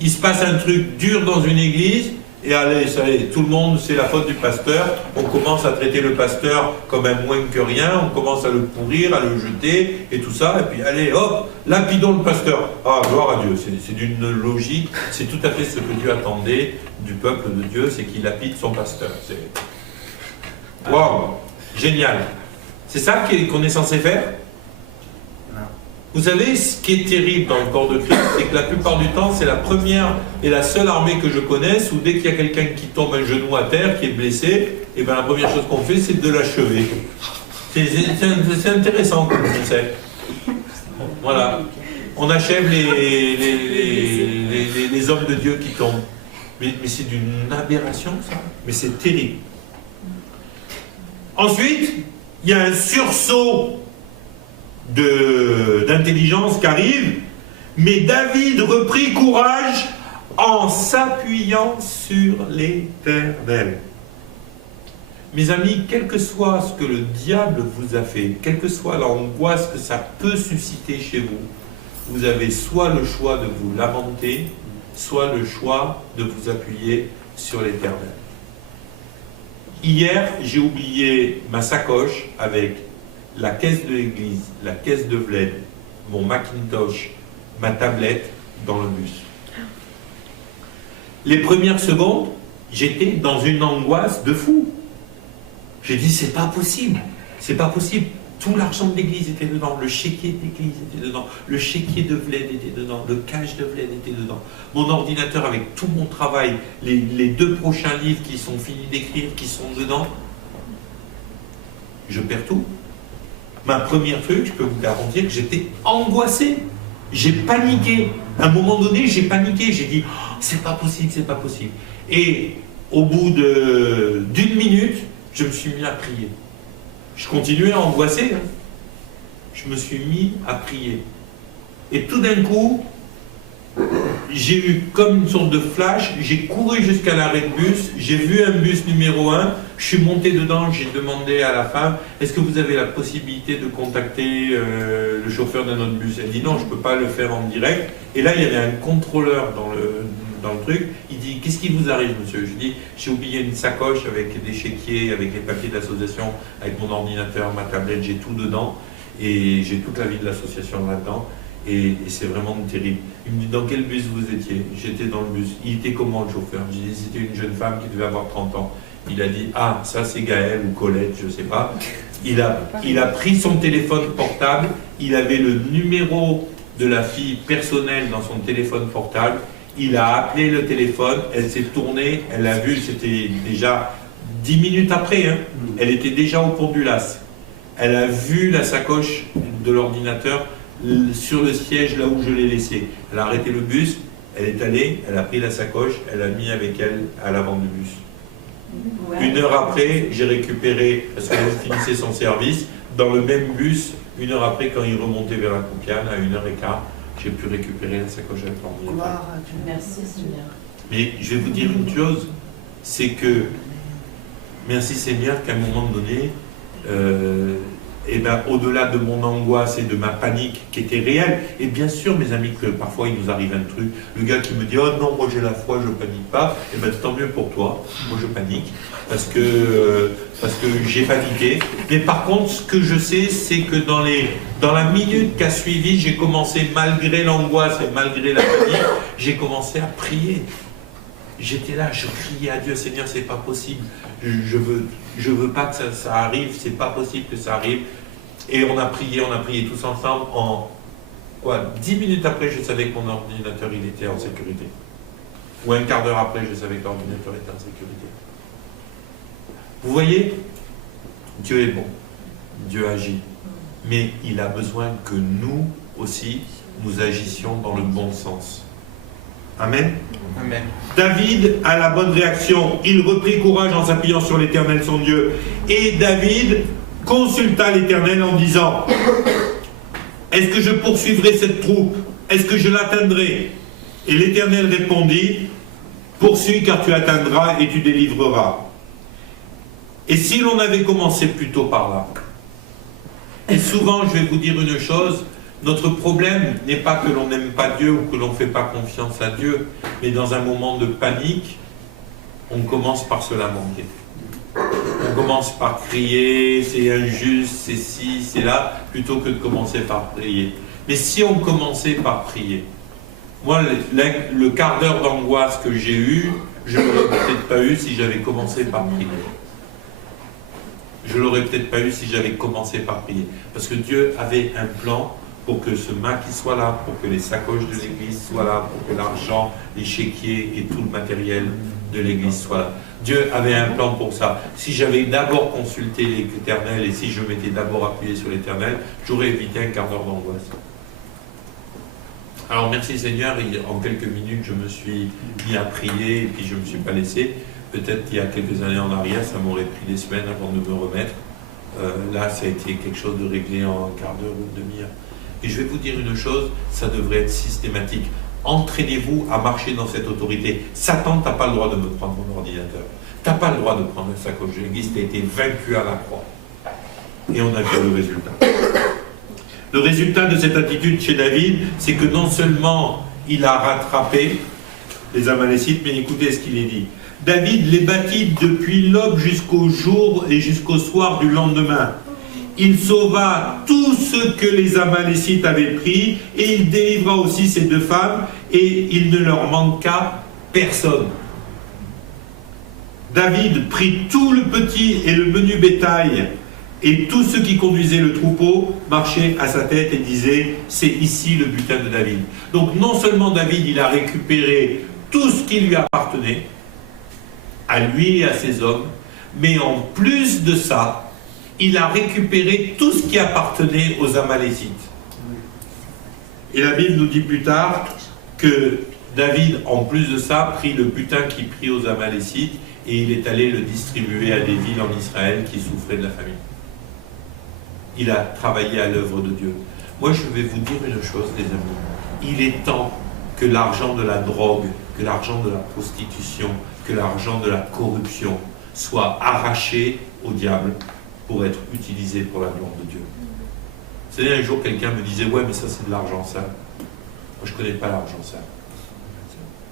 il se passe un truc dur dans une église, et allez, ça y est, tout le monde, c'est la faute du pasteur, on commence à traiter le pasteur comme un moins que rien, on commence à le pourrir, à le jeter, et tout ça, et puis allez, hop, lapidons le pasteur. Ah, gloire à Dieu, c'est d'une logique, c'est tout à fait ce que Dieu attendait du peuple de Dieu, c'est qu'il lapide son pasteur. Waouh, génial. C'est ça qu'on est censé faire? Vous savez, ce qui est terrible dans le corps de Christ, c'est que la plupart du temps, c'est la première et la seule armée que je connaisse où dès qu'il y a quelqu'un qui tombe un genou à terre, qui est blessé, et bien la première chose qu'on fait, c'est de l'achever. C'est intéressant comme concept. Voilà. On achève les hommes de Dieu qui tombent. Mais c'est d'une aberration, ça. Mais c'est terrible. Ensuite, il y a un sursaut d'intelligence qui arrive, mais David reprit courage en s'appuyant sur l'Éternel. Mes amis, quel que soit ce que le diable vous a fait, quelle que soit l'angoisse que ça peut susciter chez vous, vous avez soit le choix de vous lamenter, soit le choix de vous appuyer sur l'Éternel. Hier, j'ai oublié ma sacoche avec la caisse de l'église, la caisse de Vled, mon Macintosh, ma tablette dans le bus. Les premières secondes, j'étais dans une angoisse de fou. J'ai dit, c'est pas possible, c'est pas possible. Tout l'argent de l'église était dedans, le chéquier de l'église était dedans, le chéquier de Vled était dedans, le cash de Vled était dedans, mon ordinateur avec tout mon travail, les 2 prochains livres qui sont finis d'écrire, qui sont dedans. Je perds tout. Ma première truc, je peux vous garantir que j'étais angoissé. J'ai paniqué. À un moment donné, j'ai paniqué. J'ai dit, oh, c'est pas possible, c'est pas possible. Et au bout d'une minute, je me suis mis à prier. Je continuais à angoisser. Je me suis mis à prier. Et tout d'un coup, j'ai eu comme une sorte de flash. J'ai couru jusqu'à l'arrêt de bus. J'ai vu un bus numéro 1. Je suis monté dedans. J'ai demandé à la femme, est-ce que vous avez la possibilité de contacter le chauffeur d'un autre bus? Elle dit non, je ne peux pas le faire en direct. Et là, il y avait un contrôleur dans le truc. Il dit, qu'est-ce qui vous arrive, monsieur? Je dis, j'ai oublié une sacoche avec des chéquiers, avec les papiers de l'association, avec mon ordinateur, ma tablette, j'ai tout dedans. Et j'ai toute la vie de l'association là-dedans. Et c'est vraiment terrible. Il me dit, dans quel bus vous étiez? J'étais dans le bus. Il était comment le chauffeur? Je dis, c'était une jeune femme qui devait avoir 30 ans. Il a dit, ah, ça c'est Gaël ou Colette, je ne sais pas. Il a pris son téléphone portable. Il avait le numéro de la fille personnelle dans son téléphone portable. Il a appelé le téléphone, elle s'est tournée, elle a vu, c'était déjà 10 minutes après, hein, elle était déjà au pont du Las. Elle a vu la sacoche de l'ordinateur sur le siège là où je l'ai laissé. Elle a arrêté le bus, elle est allée, elle a pris la sacoche, elle a mis avec elle à l'avant du bus. Ouais. 1 heure après, j'ai récupéré, parce qu'elle finissait son service, dans le même bus, 1 heure après, quand il remontait vers la Compiègne, à 1h15, j'ai pu récupérer la sacoche avec l'ordinateur. Merci Seigneur. Mais je vais vous dire une chose, c'est que, merci Seigneur, qu'à un moment donné, au-delà de mon angoisse et de ma panique qui était réelle, et bien sûr mes amis que parfois il nous arrive un truc, le gars qui me dit oh non moi j'ai la foi je panique pas, et bien tant mieux pour toi, moi je panique parce que j'ai paniqué. Mais par contre ce que je sais c'est que dans la minute qui a suivi, j'ai commencé malgré l'angoisse et malgré la panique, j'ai commencé à prier. J'étais là, je criais à Dieu, Seigneur, c'est pas possible, je veux pas que ça arrive, c'est pas possible que ça arrive. Et on a prié tous ensemble. En 10 minutes après, je savais que mon ordinateur il était en sécurité. Ou un quart d'heure après, je savais que l'ordinateur était en sécurité. Vous voyez, Dieu est bon, Dieu agit, mais il a besoin que nous aussi, nous agissions dans le bon sens. Amen. Amen. David a la bonne réaction. Il reprit courage en s'appuyant sur l'Éternel son Dieu. Et David consulta l'Éternel en disant est-ce que je poursuivrai cette troupe? Est-ce que je l'atteindrai? Et l'Éternel répondit poursuis car tu atteindras et tu délivreras. Et si l'on avait commencé plutôt par là? Et souvent je vais vous dire une chose, notre problème n'est pas que l'on n'aime pas Dieu ou que l'on ne fait pas confiance à Dieu, mais dans un moment de panique, on commence par se lamenter. On commence par crier, c'est injuste, c'est ci, c'est là, plutôt que de commencer par prier. Mais si on commençait par prier, moi, le quart d'heure d'angoisse que j'ai eu, je ne l'aurais peut-être pas eu si j'avais commencé par prier. Je ne l'aurais peut-être pas eu si j'avais commencé par prier. Parce que Dieu avait un plan pour que ce maquis soit là, pour que les sacoches de l'église soient là, pour que l'argent, les chéquiers et tout le matériel de l'église soient là. Dieu avait un plan pour ça. Si j'avais d'abord consulté l'Éternel et si je m'étais d'abord appuyé sur l'Éternel, j'aurais évité un quart d'heure d'angoisse. Alors merci Seigneur, en quelques minutes je me suis mis à prier et puis je ne me suis pas laissé. Peut-être qu'il y a quelques années en arrière, ça m'aurait pris des semaines avant de me remettre. Là, ça a été quelque chose de réglé en un quart d'heure ou une demi-heure. Et je vais vous dire une chose, ça devrait être systématique. entraînez-vous à marcher dans cette autorité. Satan, tu n'as pas le droit de me prendre mon ordinateur. Tu n'as pas le droit de prendre un sacoche de l'église, tu as été vaincu à la croix. Et on a vu le résultat. Le résultat de cette attitude chez David, c'est que non seulement il a rattrapé les Amalécites, mais écoutez ce qu'il est dit. David les battit depuis l'aube jusqu'au jour et jusqu'au soir du lendemain. Il sauva tout ce que les Amalécites avaient pris, et il délivra aussi ces 2 femmes, et il ne leur manqua personne. David prit tout le petit et le menu bétail, et tous ceux qui conduisaient le troupeau marchaient à sa tête et disaient « c'est ici le butin de David ». Donc non seulement David, il a récupéré tout ce qui lui appartenait, à lui et à ses hommes, mais en plus de ça, il a récupéré tout ce qui appartenait aux Amalécites. Et la Bible nous dit plus tard que David, en plus de ça, prit le butin qu'il prit aux Amalécites et il est allé le distribuer à des villes en Israël qui souffraient de la famine. Il a travaillé à l'œuvre de Dieu. Moi, je vais vous dire une chose, les amis. Il est temps que l'argent de la drogue, que l'argent de la prostitution, que l'argent de la corruption soit arraché au diable pour être utilisé pour la gloire de Dieu. Vous savez, un jour, quelqu'un me disait « Ouais, mais ça, c'est de l'argent sale. » Moi, je ne connais pas l'argent sale.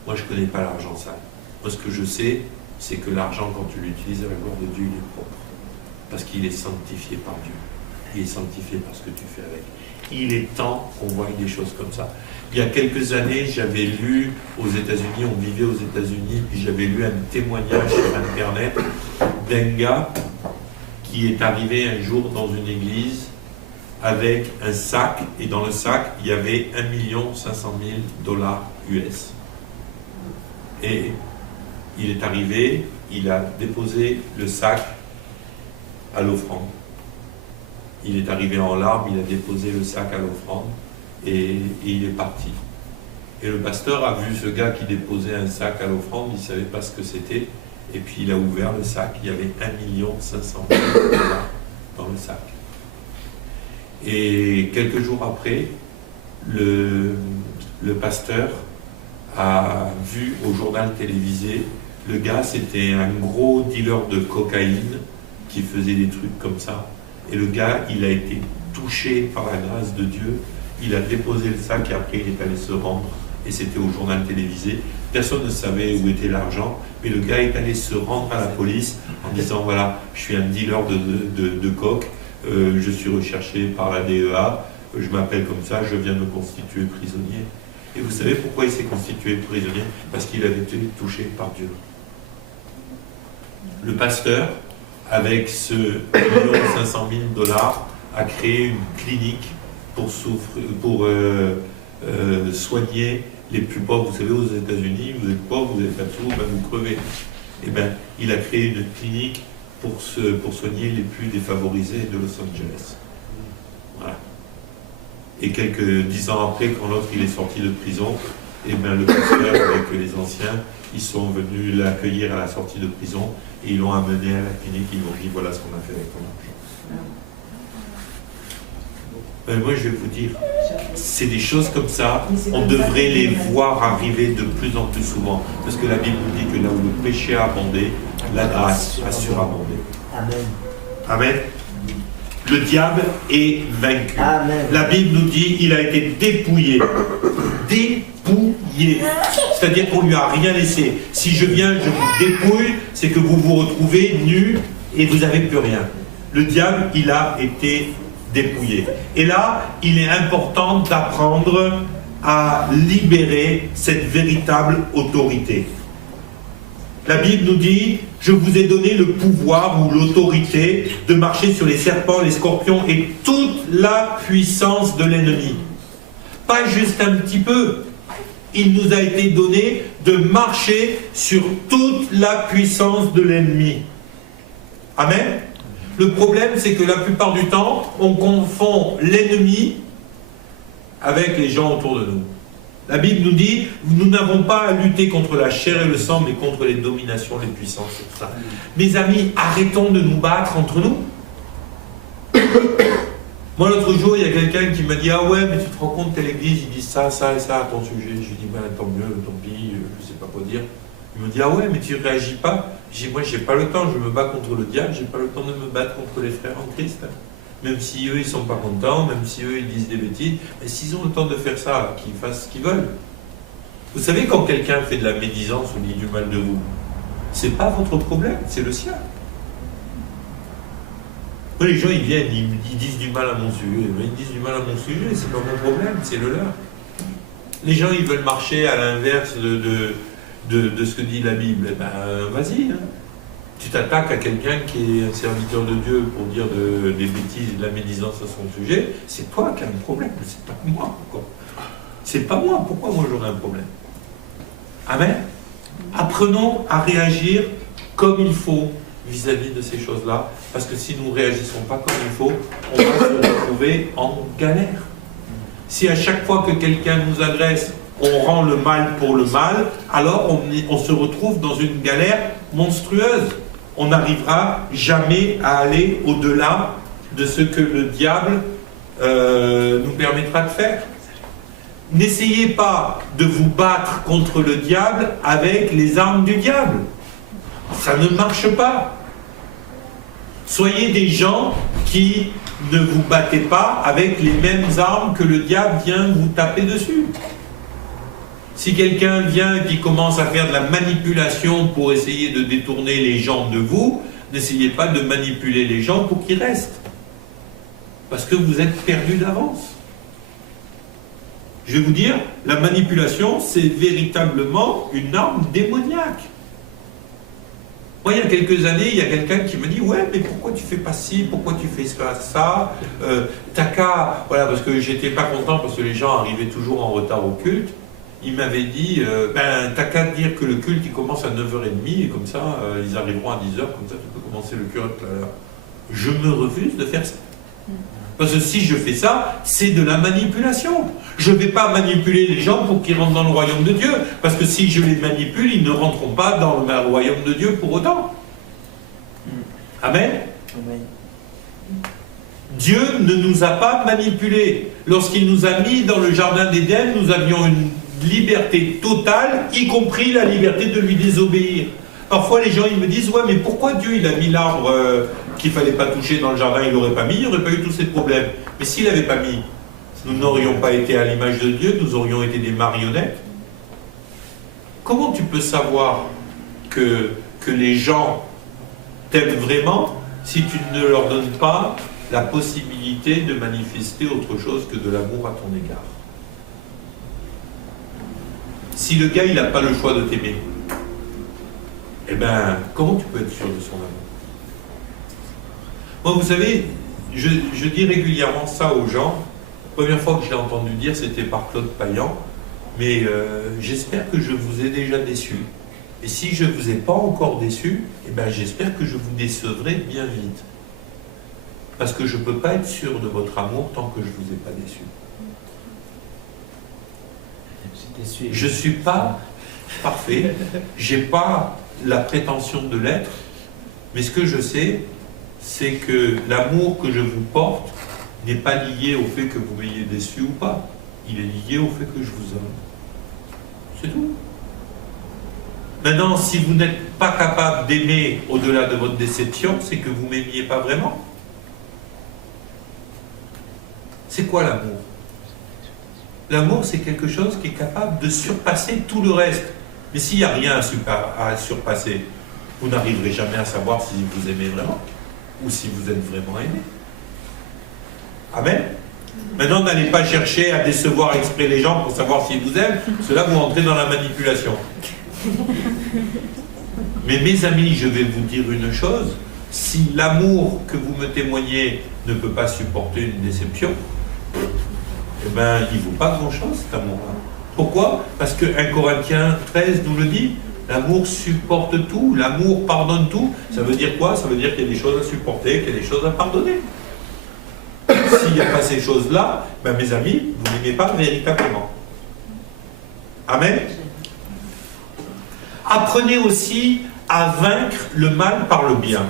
Moi, je ne connais pas l'argent sale. Moi, ce que je sais, c'est que l'argent, quand tu l'utilises à la gloire de Dieu, il est propre. Parce qu'il est sanctifié par Dieu. Il est sanctifié par ce que tu fais avec. Il est temps qu'on voie des choses comme ça. Il y a quelques années, j'avais lu aux États-Unis, on vivait aux États-Unis, puis j'avais lu un témoignage sur Internet d'un gars qui est arrivé un jour dans une église avec un sac, et dans le sac, il y avait 1 500 000 $ US. Et il est arrivé, il a déposé le sac à l'offrande. Il est arrivé en larmes, il a déposé le sac à l'offrande et il est parti. Et le pasteur a vu ce gars qui déposait un sac à l'offrande, il ne savait pas ce que c'était, et puis il a ouvert le sac, il y avait 1 500 000 $ dans le sac. Et quelques jours après, le pasteur a vu au journal télévisé, le gars c'était un gros dealer de cocaïne qui faisait des trucs comme ça. Et le gars, il a été touché par la grâce de Dieu, il a déposé le sac et après il est allé se rendre, et c'était au journal télévisé. Personne ne savait où était l'argent, mais le gars est allé se rendre à la police en disant voilà, je suis un dealer de coke, je suis recherché par la DEA, je m'appelle comme ça, je viens me constituer prisonnier. Et vous savez pourquoi il s'est constitué prisonnier? Parce qu'il avait été touché par Dieu. Le pasteur, avec ce 1 500 000 $, a créé une clinique pour soigner les plus pauvres. Vous savez, aux États-Unis, vous êtes pauvre, vous êtes pas dessous, ben vous crevez. Et bien, il a créé une clinique pour soigner les plus défavorisés de Los Angeles. Voilà. Et quelques 10 ans après, quand l'autre il est sorti de prison, et bien le pasteur avec les anciens, ils sont venus l'accueillir à la sortie de prison et ils l'ont amené à la clinique, ils lui ont dit voilà ce qu'on a fait avec ton argent. Ben moi je vais vous dire, c'est des choses comme ça, on devrait les voir arriver de plus en plus souvent, parce que la Bible nous dit que là où le péché a abondé, la grâce a surabondé. Amen. Amen. Le diable est vaincu. Amen. La Bible nous dit il a été dépouillé. Dépouillé. C'est-à-dire qu'on ne lui a rien laissé. Si je viens, je vous dépouille, c'est que vous vous retrouvez nus et vous n'avez plus rien. Le diable, il a été dépouillé. Et là, il est important d'apprendre à libérer cette véritable autorité. La Bible nous dit, je vous ai donné le pouvoir ou l'autorité de marcher sur les serpents, les scorpions et toute la puissance de l'ennemi. Pas juste un petit peu. Il nous a été donné de marcher sur toute la puissance de l'ennemi. Amen. Le problème, c'est que la plupart du temps, on confond l'ennemi avec les gens autour de nous. La Bible nous dit, nous n'avons pas à lutter contre la chair et le sang, mais contre les dominations, les puissances et tout ça. Mes amis, arrêtons de nous battre entre nous. Moi, l'autre jour, il y a quelqu'un qui m'a dit « Ah ouais, mais tu te rends compte, telle église, ils disent ça, ça et ça à ton sujet. » Je lui ai dit « Ben, tant mieux, tant pis, je sais pas quoi dire. » Il me dit « Ah ouais, mais tu réagis pas ?» J'ai dit « Moi, j'ai pas le temps, je me bats contre le diable, j'ai pas le temps de me battre contre les frères en Christ. Même si eux, ils sont pas contents, même si eux, ils disent des bêtises, mais s'ils ont le temps de faire ça, qu'ils fassent ce qu'ils veulent. » Vous savez, quand quelqu'un fait de la médisance ou dit du mal de vous, c'est pas votre problème, c'est le sien. Moi, les gens, ils viennent, ils disent du mal à mon sujet. Ils disent du mal à mon sujet, c'est pas mon problème, c'est le leur. Les gens, ils veulent marcher à l'inverse de ce que dit la Bible. Eh ben, vas-y. Hein. Tu t'attaques à quelqu'un qui est un serviteur de Dieu pour dire des bêtises et de la médisance à son sujet, c'est toi qui as un problème, c'est pas moi. C'est pas moi, pourquoi moi j'aurais un problème? Amen. Apprenons à réagir comme il faut vis-à-vis de ces choses-là, parce que si nous ne réagissons pas comme il faut, on va se retrouver en galère. Si à chaque fois que quelqu'un nous agresse, on rend le mal pour le mal, alors on se retrouve dans une galère monstrueuse. On n'arrivera jamais à aller au-delà de ce que le diable nous permettra de faire. N'essayez pas de vous battre contre le diable avec les armes du diable. Ça ne marche pas. Soyez des gens qui ne vous battez pas avec les mêmes armes que le diable vient vous taper dessus. Si quelqu'un vient et qui commence à faire de la manipulation pour essayer de détourner les gens de vous, n'essayez pas de manipuler les gens pour qu'ils restent. Parce que vous êtes perdus d'avance. Je vais vous dire, la manipulation, c'est véritablement une arme démoniaque. Moi, il y a quelques années, il y a quelqu'un qui me dit « Ouais, mais pourquoi tu fais pas ci, pourquoi tu fais ça t'as qu'à... » Voilà, parce que j'étais pas content, parce que les gens arrivaient toujours en retard au culte. Il m'avait dit « Ben, t'as qu'à dire que le culte, il commence à 9h30, et comme ça, ils arriveront à 10h, comme ça, tu peux commencer le culte à l'heure. » Je me refuse de faire ça. Parce que si je fais ça, c'est de la manipulation. Je ne vais pas manipuler les gens pour qu'ils rentrent dans le royaume de Dieu. Parce que si je les manipule, ils ne rentreront pas dans le royaume de Dieu pour autant. Amen. Amen. Dieu ne nous a pas manipulés. Lorsqu'il nous a mis dans le jardin d'Éden, nous avions une liberté totale, y compris la liberté de lui désobéir. Parfois, les gens ils me disent « Ouais, mais pourquoi Dieu il a mis l'arbre qu'il ne fallait pas toucher dans le jardin, il n'aurait pas mis, il n'y aurait pas eu tous ces problèmes. » Mais s'il n'avait pas mis, nous n'aurions pas été à l'image de Dieu, nous aurions été des marionnettes. Comment tu peux savoir que les gens t'aiment vraiment si tu ne leur donnes pas la possibilité de manifester autre chose que de l'amour à ton égard? Si le gars il n'a pas le choix de t'aimer, eh bien, comment tu peux être sûr de son amour? Moi, vous savez, je dis régulièrement ça aux gens. La première fois que je l'ai entendu dire, c'était par Claude Payan. Mais j'espère que je vous ai déjà déçu. Et si je ne vous ai pas encore déçu, eh bien, j'espère que je vous décevrai bien vite. Parce que je ne peux pas être sûr de votre amour tant que je ne vous ai pas déçu. Je ne suis pas parfait, je n'ai pas la prétention de l'être, mais ce que je sais, c'est que l'amour que je vous porte n'est pas lié au fait que vous m'ayez déçu ou pas. Il est lié au fait que je vous aime. C'est tout. Maintenant, si vous n'êtes pas capable d'aimer au-delà de votre déception, c'est que vous ne m'aimiez pas vraiment. C'est quoi l'amour? L'amour, c'est quelque chose qui est capable de surpasser tout le reste. Mais s'il n'y a rien à surpasser, vous n'arriverez jamais à savoir si vous aimez vraiment ou si vous êtes vraiment aimé. Amen. Maintenant, n'allez pas chercher à décevoir exprès les gens pour savoir s'ils vous aiment, parce que là, vous entrez dans la manipulation. Mais mes amis, je vais vous dire une chose, si l'amour que vous me témoignez ne peut pas supporter une déception, eh bien, il ne vaut pas grand-chose cet amour-là. Pourquoi? Parce que 1 Corinthiens 13 nous le dit, l'amour supporte tout, l'amour pardonne tout. Ça veut dire quoi? Ça veut dire qu'il y a des choses à supporter, qu'il y a des choses à pardonner. S'il n'y a pas ces choses-là, ben mes amis, vous n'aimez pas véritablement. Amen. Apprenez aussi à vaincre le mal par le bien.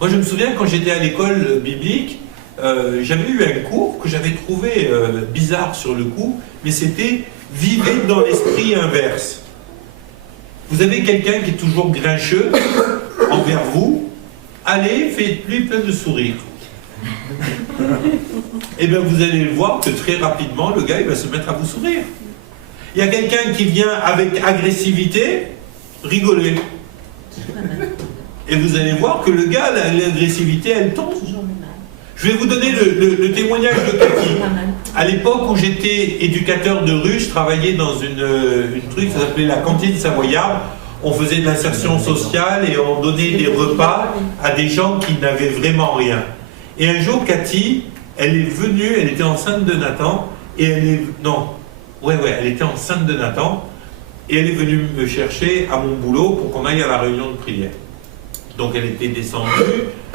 Moi, je me souviens quand j'étais à l'école biblique, j'avais eu un cours que j'avais trouvé bizarre sur le coup, mais c'était « Vivez dans l'esprit inverse ». Vous avez quelqu'un qui est toujours grincheux envers vous, allez, faites-lui plein de sourires. Et bien vous allez le voir que très rapidement, le gars il va se mettre à vous sourire. Il y a quelqu'un qui vient avec agressivité, rigolez. Et vous allez voir que le gars, l'agressivité, elle tombe. Je vais vous donner le témoignage de Cathy. À l'époque où j'étais éducateur de rue, je travaillais dans une truc, ça s'appelait la cantine savoyarde. On faisait de l'insertion sociale et on donnait des repas à des gens qui n'avaient vraiment rien. Et un jour, Cathy, elle est venue, elle était enceinte de Nathan, et elle était enceinte de Nathan, et elle est venue me chercher à mon boulot pour qu'on aille à la réunion de prière. Donc elle était descendue,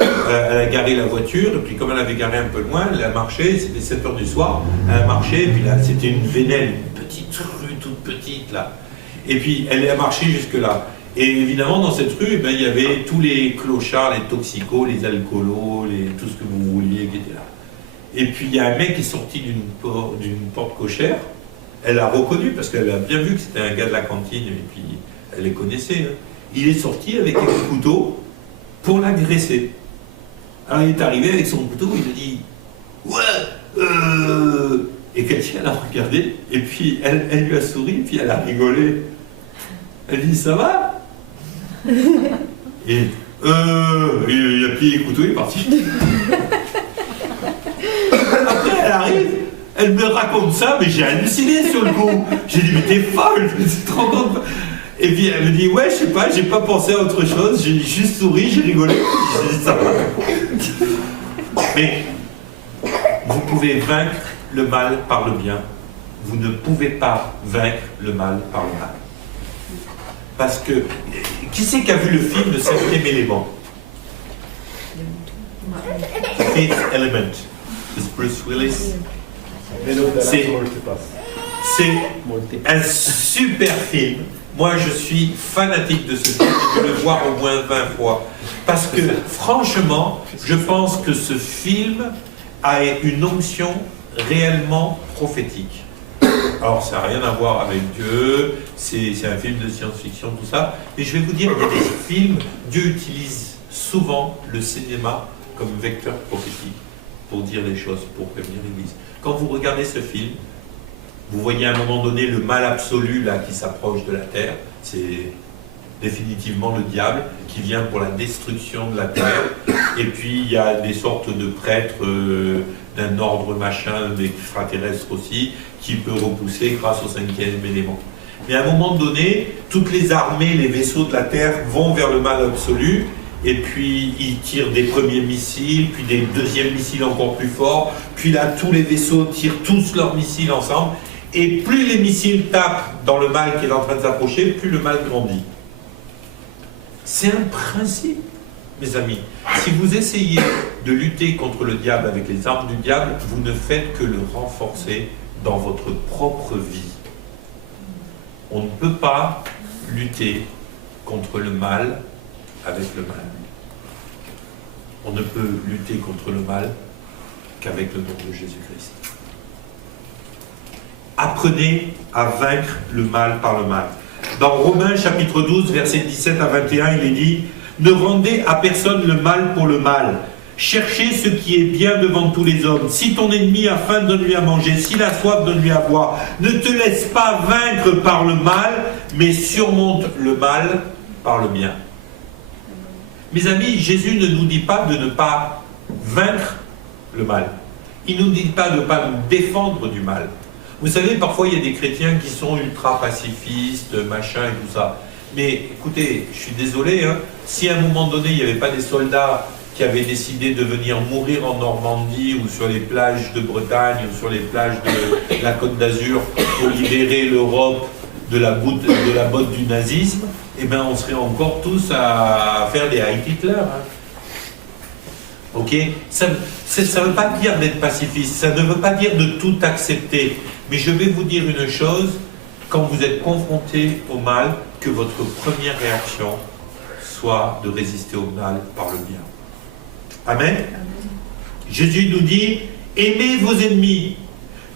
elle a garé la voiture, et puis comme elle avait garé un peu loin, elle a marché, c'était 7h du soir, elle a marché, et puis là, c'était une vénelle, une petite rue toute petite là. Et puis elle a marché jusque-là. Et évidemment, dans cette rue, il y avait tous les clochards, les toxicos, les alcoolos, tout ce que vous vouliez qui étaient là. Et puis il y a un mec qui est sorti d'une porte cochère, elle l'a reconnu parce qu'elle a bien vu que c'était un gars de la cantine, et puis elle les connaissait. Hein. Il est sorti avec un couteau pour l'agresser. Alors il est arrivé avec son couteau, il a dit « Ouais Et Cathy, elle a regardé, et puis elle lui a souri, puis elle a rigolé. Elle dit « Ça va ?» Et il a plié les couteaux, il est parti. Après, elle arrive, elle me raconte ça, mais j'ai halluciné sur le coup. J'ai dit, mais t'es folle, tu te rends compte? Et puis elle me dit, ouais, je sais pas, j'ai pas pensé à autre chose, j'ai juste souri, j'ai rigolé. J'ai dit, ça va. Mais vous pouvez vaincre le mal par le bien. Vous ne pouvez pas vaincre le mal par le mal. Parce que, qui c'est qui a vu le film de 7e élément? Fifth Element, de Bruce Willis. C'est un super film. Moi, je suis fanatique de ce film. Je vais le voir au moins 20 fois. Parce que, franchement, je pense que ce film a une onction réellement prophétique. Alors, ça n'a rien à voir avec Dieu, c'est un film de science-fiction, tout ça. Mais je vais vous dire, il y a des films, Dieu utilise souvent le cinéma comme vecteur prophétique pour dire les choses, pour prévenir l'Église. Quand vous regardez ce film, vous voyez à un moment donné le mal absolu là qui s'approche de la terre. C'est définitivement le diable qui vient pour la destruction de la terre. Et puis il y a des sortes de prêtres d'un ordre machin, des extraterrestres aussi, qui peut repousser grâce au 5e élément. Mais à un moment donné, toutes les armées, les vaisseaux de la terre vont vers le mal absolu. Et puis ils tirent des premiers missiles, puis des deuxièmes missiles encore plus forts, puis là tous les vaisseaux tirent tous leurs missiles ensemble, et plus les missiles tapent dans le mal qui est en train de s'approcher, plus le mal grandit. C'est un principe, mes amis. Si vous essayez de lutter contre le diable avec les armes du diable, vous ne faites que le renforcer dans votre propre vie. On ne peut pas lutter contre le mal avec le mal. On ne peut lutter contre le mal qu'avec le nom de Jésus-Christ. Apprenez à vaincre le mal par le mal. Dans Romains chapitre 12, versets 17 à 21, il est dit « Ne rendez à personne le mal pour le mal. Cherchez ce qui est bien devant tous les hommes. Si ton ennemi a faim, donne-lui à manger. S'il a soif, donne-lui à boire. Ne te laisse pas vaincre par le mal, mais surmonte le mal par le bien. » Mes amis, Jésus ne nous dit pas de ne pas vaincre le mal. Il ne nous dit pas de ne pas nous défendre du mal. Vous savez, parfois il y a des chrétiens qui sont ultra pacifistes, machin et tout ça. Mais écoutez, je suis désolé, hein, si à un moment donné il n'y avait pas des soldats qui avaient décidé de venir mourir en Normandie ou sur les plages de Bretagne ou sur les plages de la Côte d'Azur pour libérer l'Europe de la botte du nazisme, eh bien on serait encore tous à faire des Heil Hitler. Hein. Ok, ça ne veut pas dire d'être pacifiste, ça ne veut pas dire de tout accepter. Mais je vais vous dire une chose, quand vous êtes confronté au mal, que votre première réaction soit de résister au mal par le bien. Amen. Jésus nous dit, aimez vos ennemis,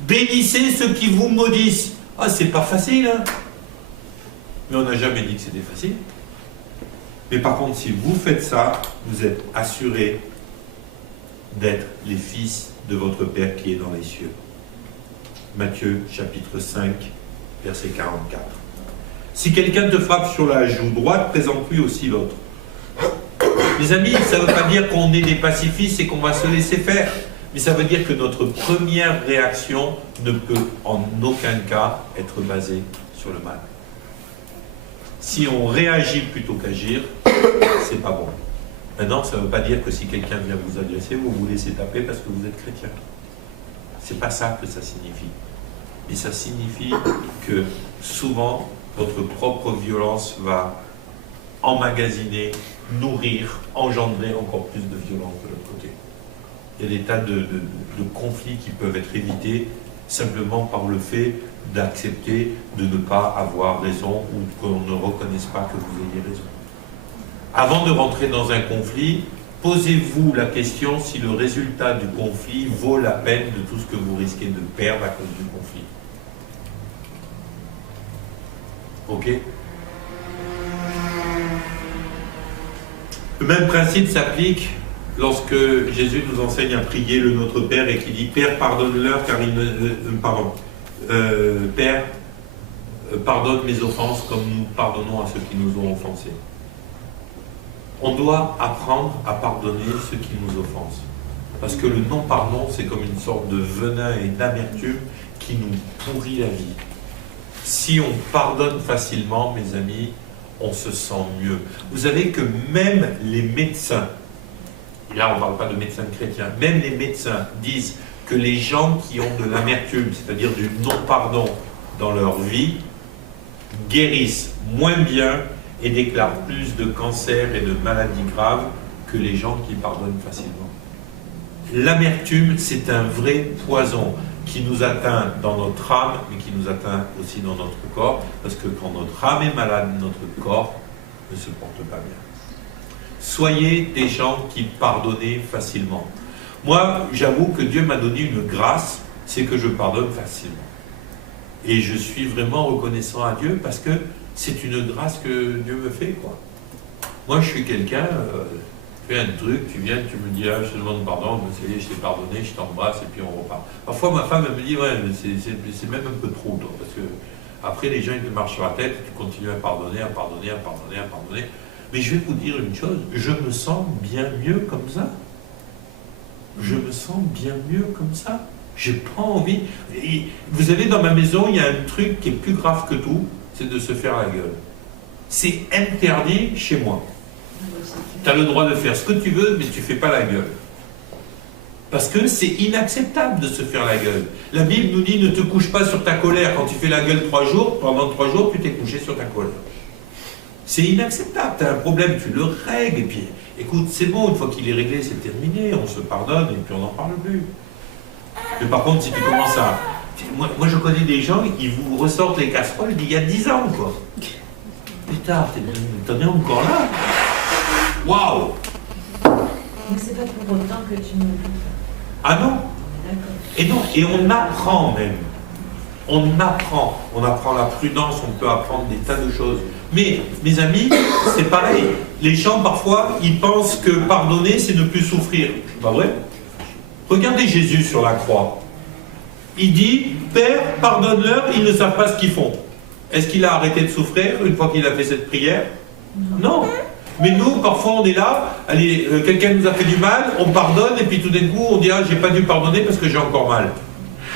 bénissez ceux qui vous maudissent. Ah, c'est pas facile, hein? Mais on n'a jamais dit que c'était facile. Mais par contre, si vous faites ça, vous êtes assurés d'être les fils de votre Père qui est dans les cieux. Matthieu chapitre 5, verset 44. Si quelqu'un te frappe sur la joue droite, présente-lui aussi l'autre. Mes amis, ça ne veut pas dire qu'on est des pacifistes et qu'on va se laisser faire. Mais ça veut dire que notre première réaction ne peut en aucun cas être basée sur le mal. Si on réagit plutôt qu'agir, c'est pas bon. Maintenant, ça ne veut pas dire que si quelqu'un vient vous agresser, vous vous laissez taper parce que vous êtes chrétien. C'est pas ça que ça signifie. Mais ça signifie que souvent, votre propre violence va emmagasiner, nourrir, engendrer encore plus de violence de l'autre côté. Il y a des tas de conflits qui peuvent être évités simplement par le fait d'accepter de ne pas avoir raison ou qu'on ne reconnaisse pas que vous ayez raison. Avant de rentrer dans un conflit, posez-vous la question si le résultat du conflit vaut la peine de tout ce que vous risquez de perdre à cause du conflit. Ok? Le même principe s'applique lorsque Jésus nous enseigne à prier le Notre Père et qu'il dit « Père, pardonne-leur car ils ne... Père, pardonne mes offenses comme nous pardonnons à ceux qui nous ont offensés. » On doit apprendre à pardonner ceux qui nous offensent. Parce que le non-pardon, c'est comme une sorte de venin et d'amertume qui nous pourrit la vie. Si on pardonne facilement, mes amis, on se sent mieux. Vous savez que même les médecins, et là on ne parle pas de médecins chrétiens, même les médecins disent que les gens qui ont de l'amertume, c'est-à-dire du non-pardon dans leur vie, guérissent moins bien et déclarent plus de cancers et de maladies graves que les gens qui pardonnent facilement. L'amertume, c'est un vrai poison qui nous atteint dans notre âme, mais qui nous atteint aussi dans notre corps, parce que quand notre âme est malade, notre corps ne se porte pas bien. Soyez des gens qui pardonnent facilement. Moi, j'avoue que Dieu m'a donné une grâce, c'est que je pardonne facilement. Et je suis vraiment reconnaissant à Dieu parce que c'est une grâce que Dieu me fait, quoi. Moi, je suis quelqu'un, tu fais un truc, tu viens, tu me dis, ah, je te demande pardon, ça y est, je t'ai pardonné, je t'embrasse, et puis on repart. Parfois, ma femme, elle me dit, ouais, c'est même un peu trop, toi, parce que après, les gens, ils te marchent sur la tête, tu continues à pardonner, à pardonner, à pardonner, à pardonner. Mais je vais vous dire une chose, je me sens bien mieux comme ça. Je me sens bien mieux comme ça. J'ai pas envie. Et vous savez, dans ma maison, il y a un truc qui est plus grave que tout, c'est de se faire la gueule. C'est interdit chez moi. Tu as le droit de faire ce que tu veux, mais tu ne fais pas la gueule. Parce que c'est inacceptable de se faire la gueule. La Bible nous dit, ne te couche pas sur ta colère. Quand tu fais la gueule 3 jours, pendant 3 jours, tu t'es couché sur ta colère. C'est inacceptable. Tu as un problème, tu le règles. Et puis, écoute, c'est bon, une fois qu'il est réglé, c'est terminé. On se pardonne et puis on n'en parle plus. Mais par contre, si tu commences à... Moi, je connais des gens, ils vous ressortent les casseroles d'il y a 10 ans, quoi. Putain, t'en es encore là? Waouh! Mais c'est pas pour autant que tu ne... Ah non? D'accord. Et non, et on apprend même. On apprend la prudence, on peut apprendre des tas de choses. Mais, mes amis, c'est pareil. Les gens, parfois, ils pensent que pardonner, c'est ne plus souffrir. C'est pas vrai? Regardez Jésus sur la croix. Il dit, Père, pardonne-leur, ils ne savent pas ce qu'ils font. Est-ce qu'il a arrêté de souffrir une fois qu'il a fait cette prière? Non. Mais nous, parfois, on est là, allez, quelqu'un nous a fait du mal, on pardonne, et puis tout d'un coup, on dit, ah, j'ai pas dû pardonner parce que j'ai encore mal.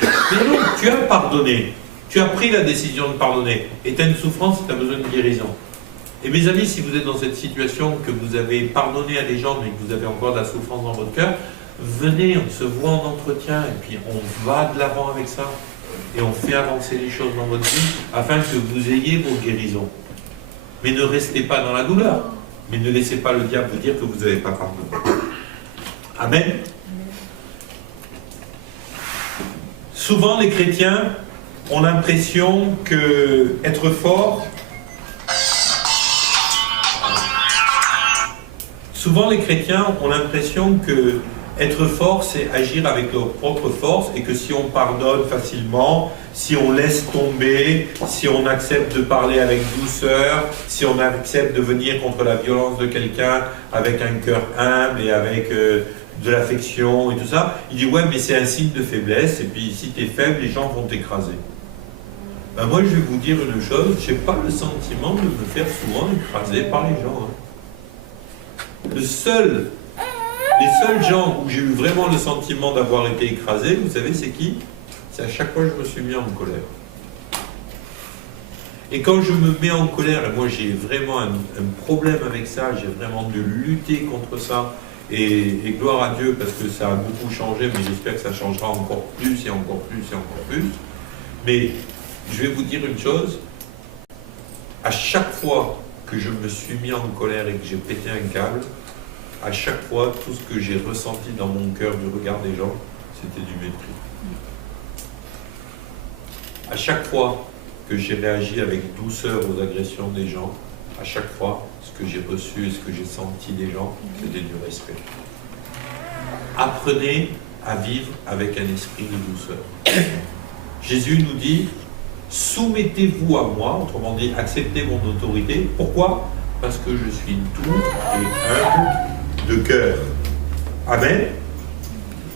Mais non, tu as pardonné. Tu as pris la décision de pardonner. Et tu as une souffrance, tu as besoin de guérison. Et mes amis, si vous êtes dans cette situation, que vous avez pardonné à des gens, mais que vous avez encore de la souffrance dans votre cœur, venez, on se voit en entretien, et puis on va de l'avant avec ça. Et on fait avancer les choses dans votre vie, afin que vous ayez vos guérisons. Mais ne restez pas dans la douleur. Mais ne laissez pas le diable vous dire que vous n'avez pas pardonné. Amen. Souvent, les chrétiens ont l'impression que être fort... Souvent, les chrétiens ont l'impression que Être fort, c'est agir avec leur propre force, et que si on pardonne facilement, si on laisse tomber, si on accepte de parler avec douceur, si on accepte de venir contre la violence de quelqu'un avec un cœur humble et avec de l'affection et tout ça, il dit ouais, mais c'est un signe de faiblesse, et puis si tu es faible, les gens vont t'écraser. Ben moi je vais vous dire une chose, je n'ai pas le sentiment de me faire souvent écraser par les gens. Les seuls gens où j'ai eu vraiment le sentiment d'avoir été écrasé, vous savez c'est qui? C'est à chaque fois que je me suis mis en colère. Et quand je me mets en colère, et moi j'ai vraiment un problème avec ça, j'ai vraiment dû lutter contre ça, et gloire à Dieu parce que ça a beaucoup changé, mais j'espère que ça changera encore plus et encore plus et encore plus. Mais je vais vous dire une chose, à chaque fois que je me suis mis en colère et que j'ai pété un câble, à chaque fois, tout ce que j'ai ressenti dans mon cœur du regard des gens, c'était du mépris. À chaque fois que j'ai réagi avec douceur aux agressions des gens, à chaque fois, ce que j'ai reçu et ce que j'ai senti des gens, c'était du respect. Apprenez à vivre avec un esprit de douceur. Jésus nous dit, soumettez-vous à moi, autrement dit, acceptez mon autorité. Pourquoi? Parce que je suis doux et humble de cœur. Amen.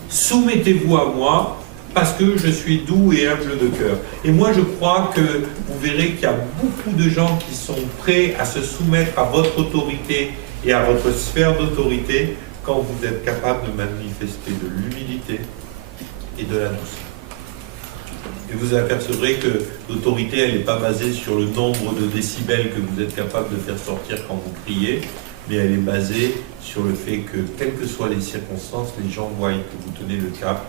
Soumettez-vous à moi parce que je suis doux et humble de cœur. Et moi je crois que vous verrez qu'il y a beaucoup de gens qui sont prêts à se soumettre à votre autorité et à votre sphère d'autorité quand vous êtes capable de manifester de l'humilité et de la douceur. Et vous apercevrez que l'autorité, elle n'est pas basée sur le nombre de décibels que vous êtes capable de faire sortir quand vous criez, mais elle est basée sur le fait que, quelles que soient les circonstances, les gens voient que vous tenez le cap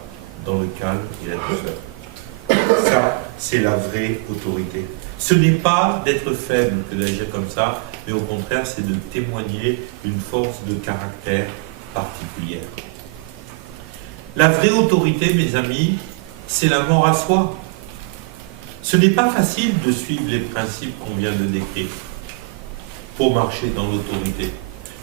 dans le calme et la douceur. Ça, c'est la vraie autorité. Ce n'est pas d'être faible que d'agir comme ça, mais au contraire, c'est de témoigner une force de caractère particulière. La vraie autorité, mes amis, c'est la mort à soi. Ce n'est pas facile de suivre les principes qu'on vient de décrire pour marcher dans l'autorité.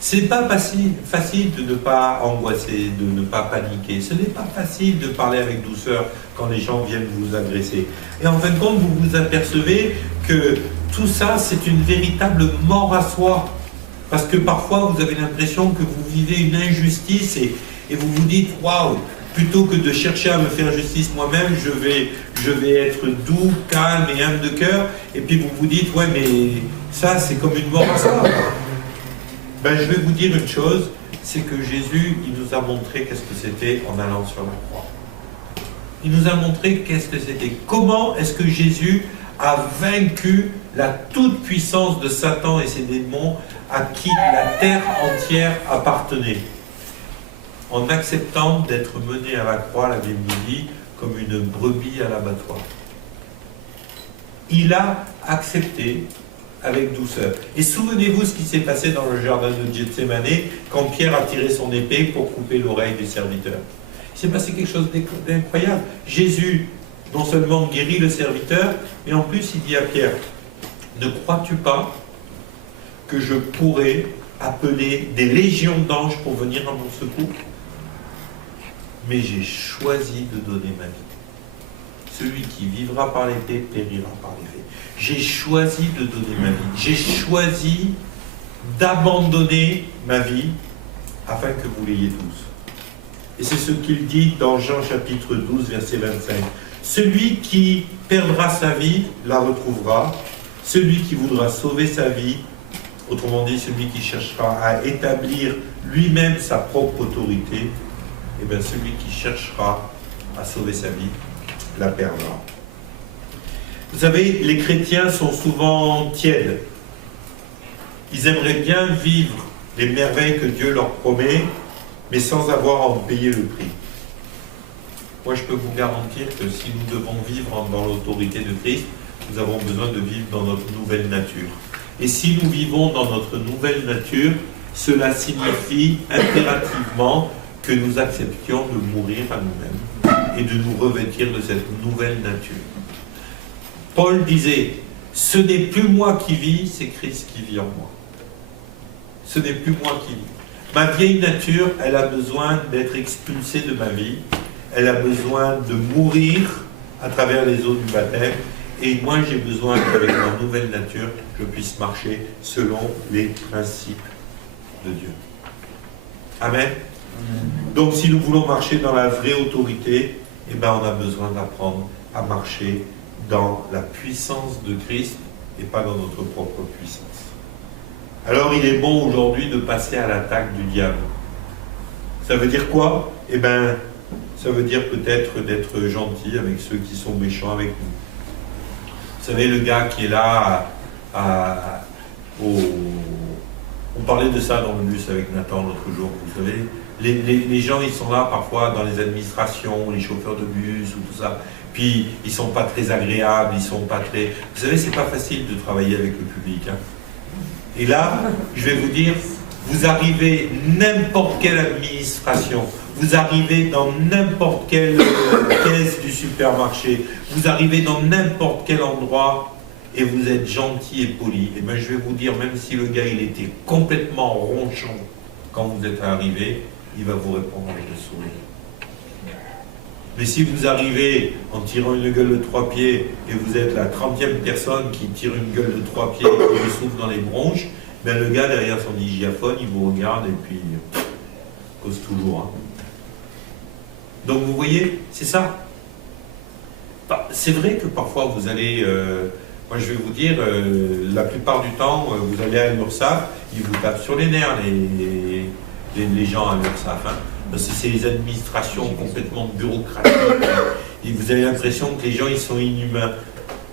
C'est pas facile de ne pas angoisser, de ne pas paniquer. Ce n'est pas facile de parler avec douceur quand les gens viennent vous agresser. Et en fin de compte, vous vous apercevez que tout ça, c'est une véritable mort à soi. Parce que parfois, vous avez l'impression que vous vivez une injustice et vous vous dites « Waouh !» Plutôt que de chercher à me faire justice moi-même, je vais être doux, calme et humble de cœur. Et puis vous vous dites, ouais, mais ça, c'est comme une mort à soi. Ben, je vais vous dire une chose, c'est que Jésus, il nous a montré qu'est-ce que c'était en allant sur la croix. Il nous a montré qu'est-ce que c'était. Comment est-ce que Jésus a vaincu la toute-puissance de Satan et ses démons à qui la terre entière appartenait? En acceptant d'être mené à la croix, la Bible nous dit, comme une brebis à l'abattoir. Il a accepté avec douceur. Et souvenez-vous ce qui s'est passé dans le jardin de Gethsémane quand Pierre a tiré son épée pour couper l'oreille du serviteur. Il s'est passé quelque chose d'incroyable. Jésus, non seulement guérit le serviteur, mais en plus il dit à Pierre, ne crois-tu pas que je pourrais appeler des légions d'anges pour venir à mon secours? Mais j'ai choisi de donner ma vie. Celui qui vivra par l'épée périra par l'épée. J'ai choisi de donner ma vie. J'ai choisi d'abandonner ma vie afin que vous l'ayez tous. Et c'est ce qu'il dit dans Jean chapitre 12, verset 25. Celui qui perdra sa vie la retrouvera. Celui qui voudra sauver sa vie, autrement dit celui qui cherchera à établir lui-même sa propre autorité, et bien celui qui cherchera à sauver sa vie la perdra. Vous savez, les chrétiens sont souvent tièdes. Ils aimeraient bien vivre les merveilles que Dieu leur promet, mais sans avoir à en payer le prix. Moi, je peux vous garantir que si nous devons vivre dans l'autorité de Christ, nous avons besoin de vivre dans notre nouvelle nature. Et si nous vivons dans notre nouvelle nature, cela signifie impérativement que nous acceptions de mourir à nous-mêmes et de nous revêtir de cette nouvelle nature. Paul disait, ce n'est plus moi qui vis, c'est Christ qui vit en moi. Ce n'est plus moi qui vis. Ma vieille nature, elle a besoin d'être expulsée de ma vie. Elle a besoin de mourir à travers les eaux du baptême. Et moi, j'ai besoin qu'avec ma nouvelle nature, je puisse marcher selon les principes de Dieu. Amen. Donc, si nous voulons marcher dans la vraie autorité, eh ben, on a besoin d'apprendre à marcher dans la puissance de Christ et pas dans notre propre puissance. Alors, il est bon aujourd'hui de passer à l'attaque du diable. Ça veut dire quoi? Eh bien, ça veut dire peut-être d'être gentil avec ceux qui sont méchants avec nous. Vous savez, le gars qui est là, on parlait de ça dans le bus avec Nathan l'autre jour, vous savez, les gens, ils sont là parfois dans les administrations, les chauffeurs de bus ou tout ça, puis ils sont pas très agréables, ils sont pas très... Vous savez, c'est pas facile de travailler avec le public, hein. Et là, je vais vous dire, vous arrivez n'importe quelle administration, vous arrivez dans n'importe quelle caisse du supermarché, vous arrivez dans n'importe quel endroit et vous êtes gentil et poli. Et bien je vais vous dire, même si le gars il était complètement ronchon quand vous êtes arrivé, il va vous répondre avec le sourire. Mais si vous arrivez en tirant une gueule de 3 pieds et vous êtes la 30e personne qui tire une gueule de 3 pieds et qui souffle dans les bronches, ben le gars derrière son digiaphone, il vous regarde et puis cause toujours. Hein. Donc vous voyez, c'est ça. C'est vrai que parfois vous allez, moi je vais vous dire, la plupart du temps, vous allez à l'URSSAF, ils vous tapent sur les nerfs, les gens à l'URSSAF. Hein. Parce que c'est les administrations complètement bureaucratiques. Et vous avez l'impression que les gens, ils sont inhumains.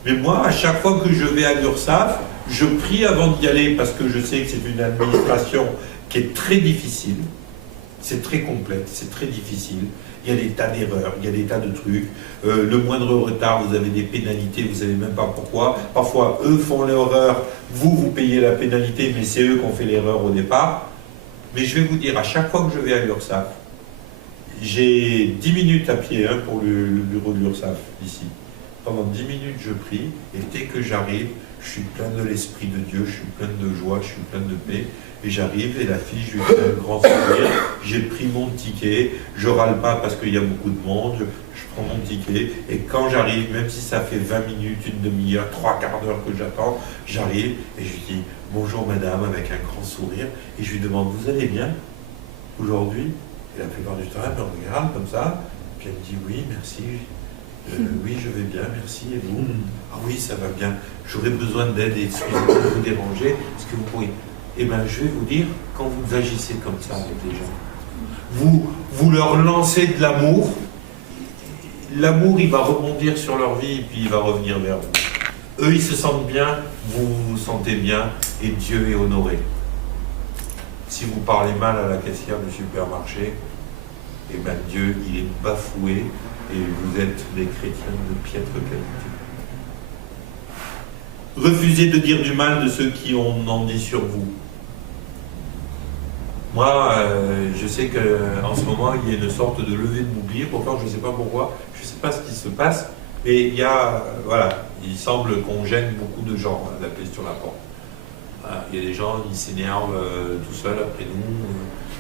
Mais moi, à chaque fois que je vais à l'URSSAF, je prie avant d'y aller parce que je sais que c'est une administration qui est très difficile. C'est très complexe, c'est très difficile. Il y a des tas d'erreurs, il y a des tas de trucs. Le moindre retard, vous avez des pénalités, vous ne savez même pas pourquoi. Parfois, eux font l'erreur, vous payez la pénalité, mais c'est eux qui ont fait l'erreur au départ. Mais je vais vous dire, à chaque fois que je vais à l'URSSAF, j'ai 10 minutes à pied hein, pour le bureau de l'URSSAF, ici. Pendant 10 minutes, je prie, et dès que j'arrive, je suis plein de l'Esprit de Dieu, je suis plein de joie, je suis plein de paix, et j'arrive, et la fille, je lui fais un grand sourire, j'ai pris mon ticket, je râle pas parce qu'il y a beaucoup de monde, je prends mon ticket, et quand j'arrive, même si ça fait 20 minutes, une demi-heure, 3 quarts d'heure que j'attends, j'arrive, et je lui dis « Bonjour madame » avec un grand sourire, et je lui demande « Vous allez bien aujourd'hui ?» Et la plupart du temps, elle me regarde comme ça, puis elle me dit « Oui, merci, oui, je vais bien, merci, et vous ?»« Ah oui, ça va bien, j'aurais besoin d'aide, excusez-moi de vous déranger, est-ce que vous pourriez... » Eh bien, je vais vous dire, quand vous agissez comme ça avec les gens, vous leur lancez de l'amour, l'amour, il va rebondir sur leur vie, et puis il va revenir vers vous. Eux, ils se sentent bien, vous vous sentez bien, et Dieu est honoré. Si vous parlez mal à la caissière du supermarché, eh bien Dieu, il est bafoué, et vous êtes des chrétiens de piètre qualité. Refusez de dire du mal de ceux qui en dit sur vous. Moi, je sais qu'en ce moment, il y a une sorte de levée de bouclier. Pourtant, je ne sais pas pourquoi, je ne sais pas ce qui se passe, mais il y a, voilà, il semble qu'on gêne beaucoup de gens à la clé sur la porte. Voilà, il y a des gens, ils s'énervent tout seuls après nous.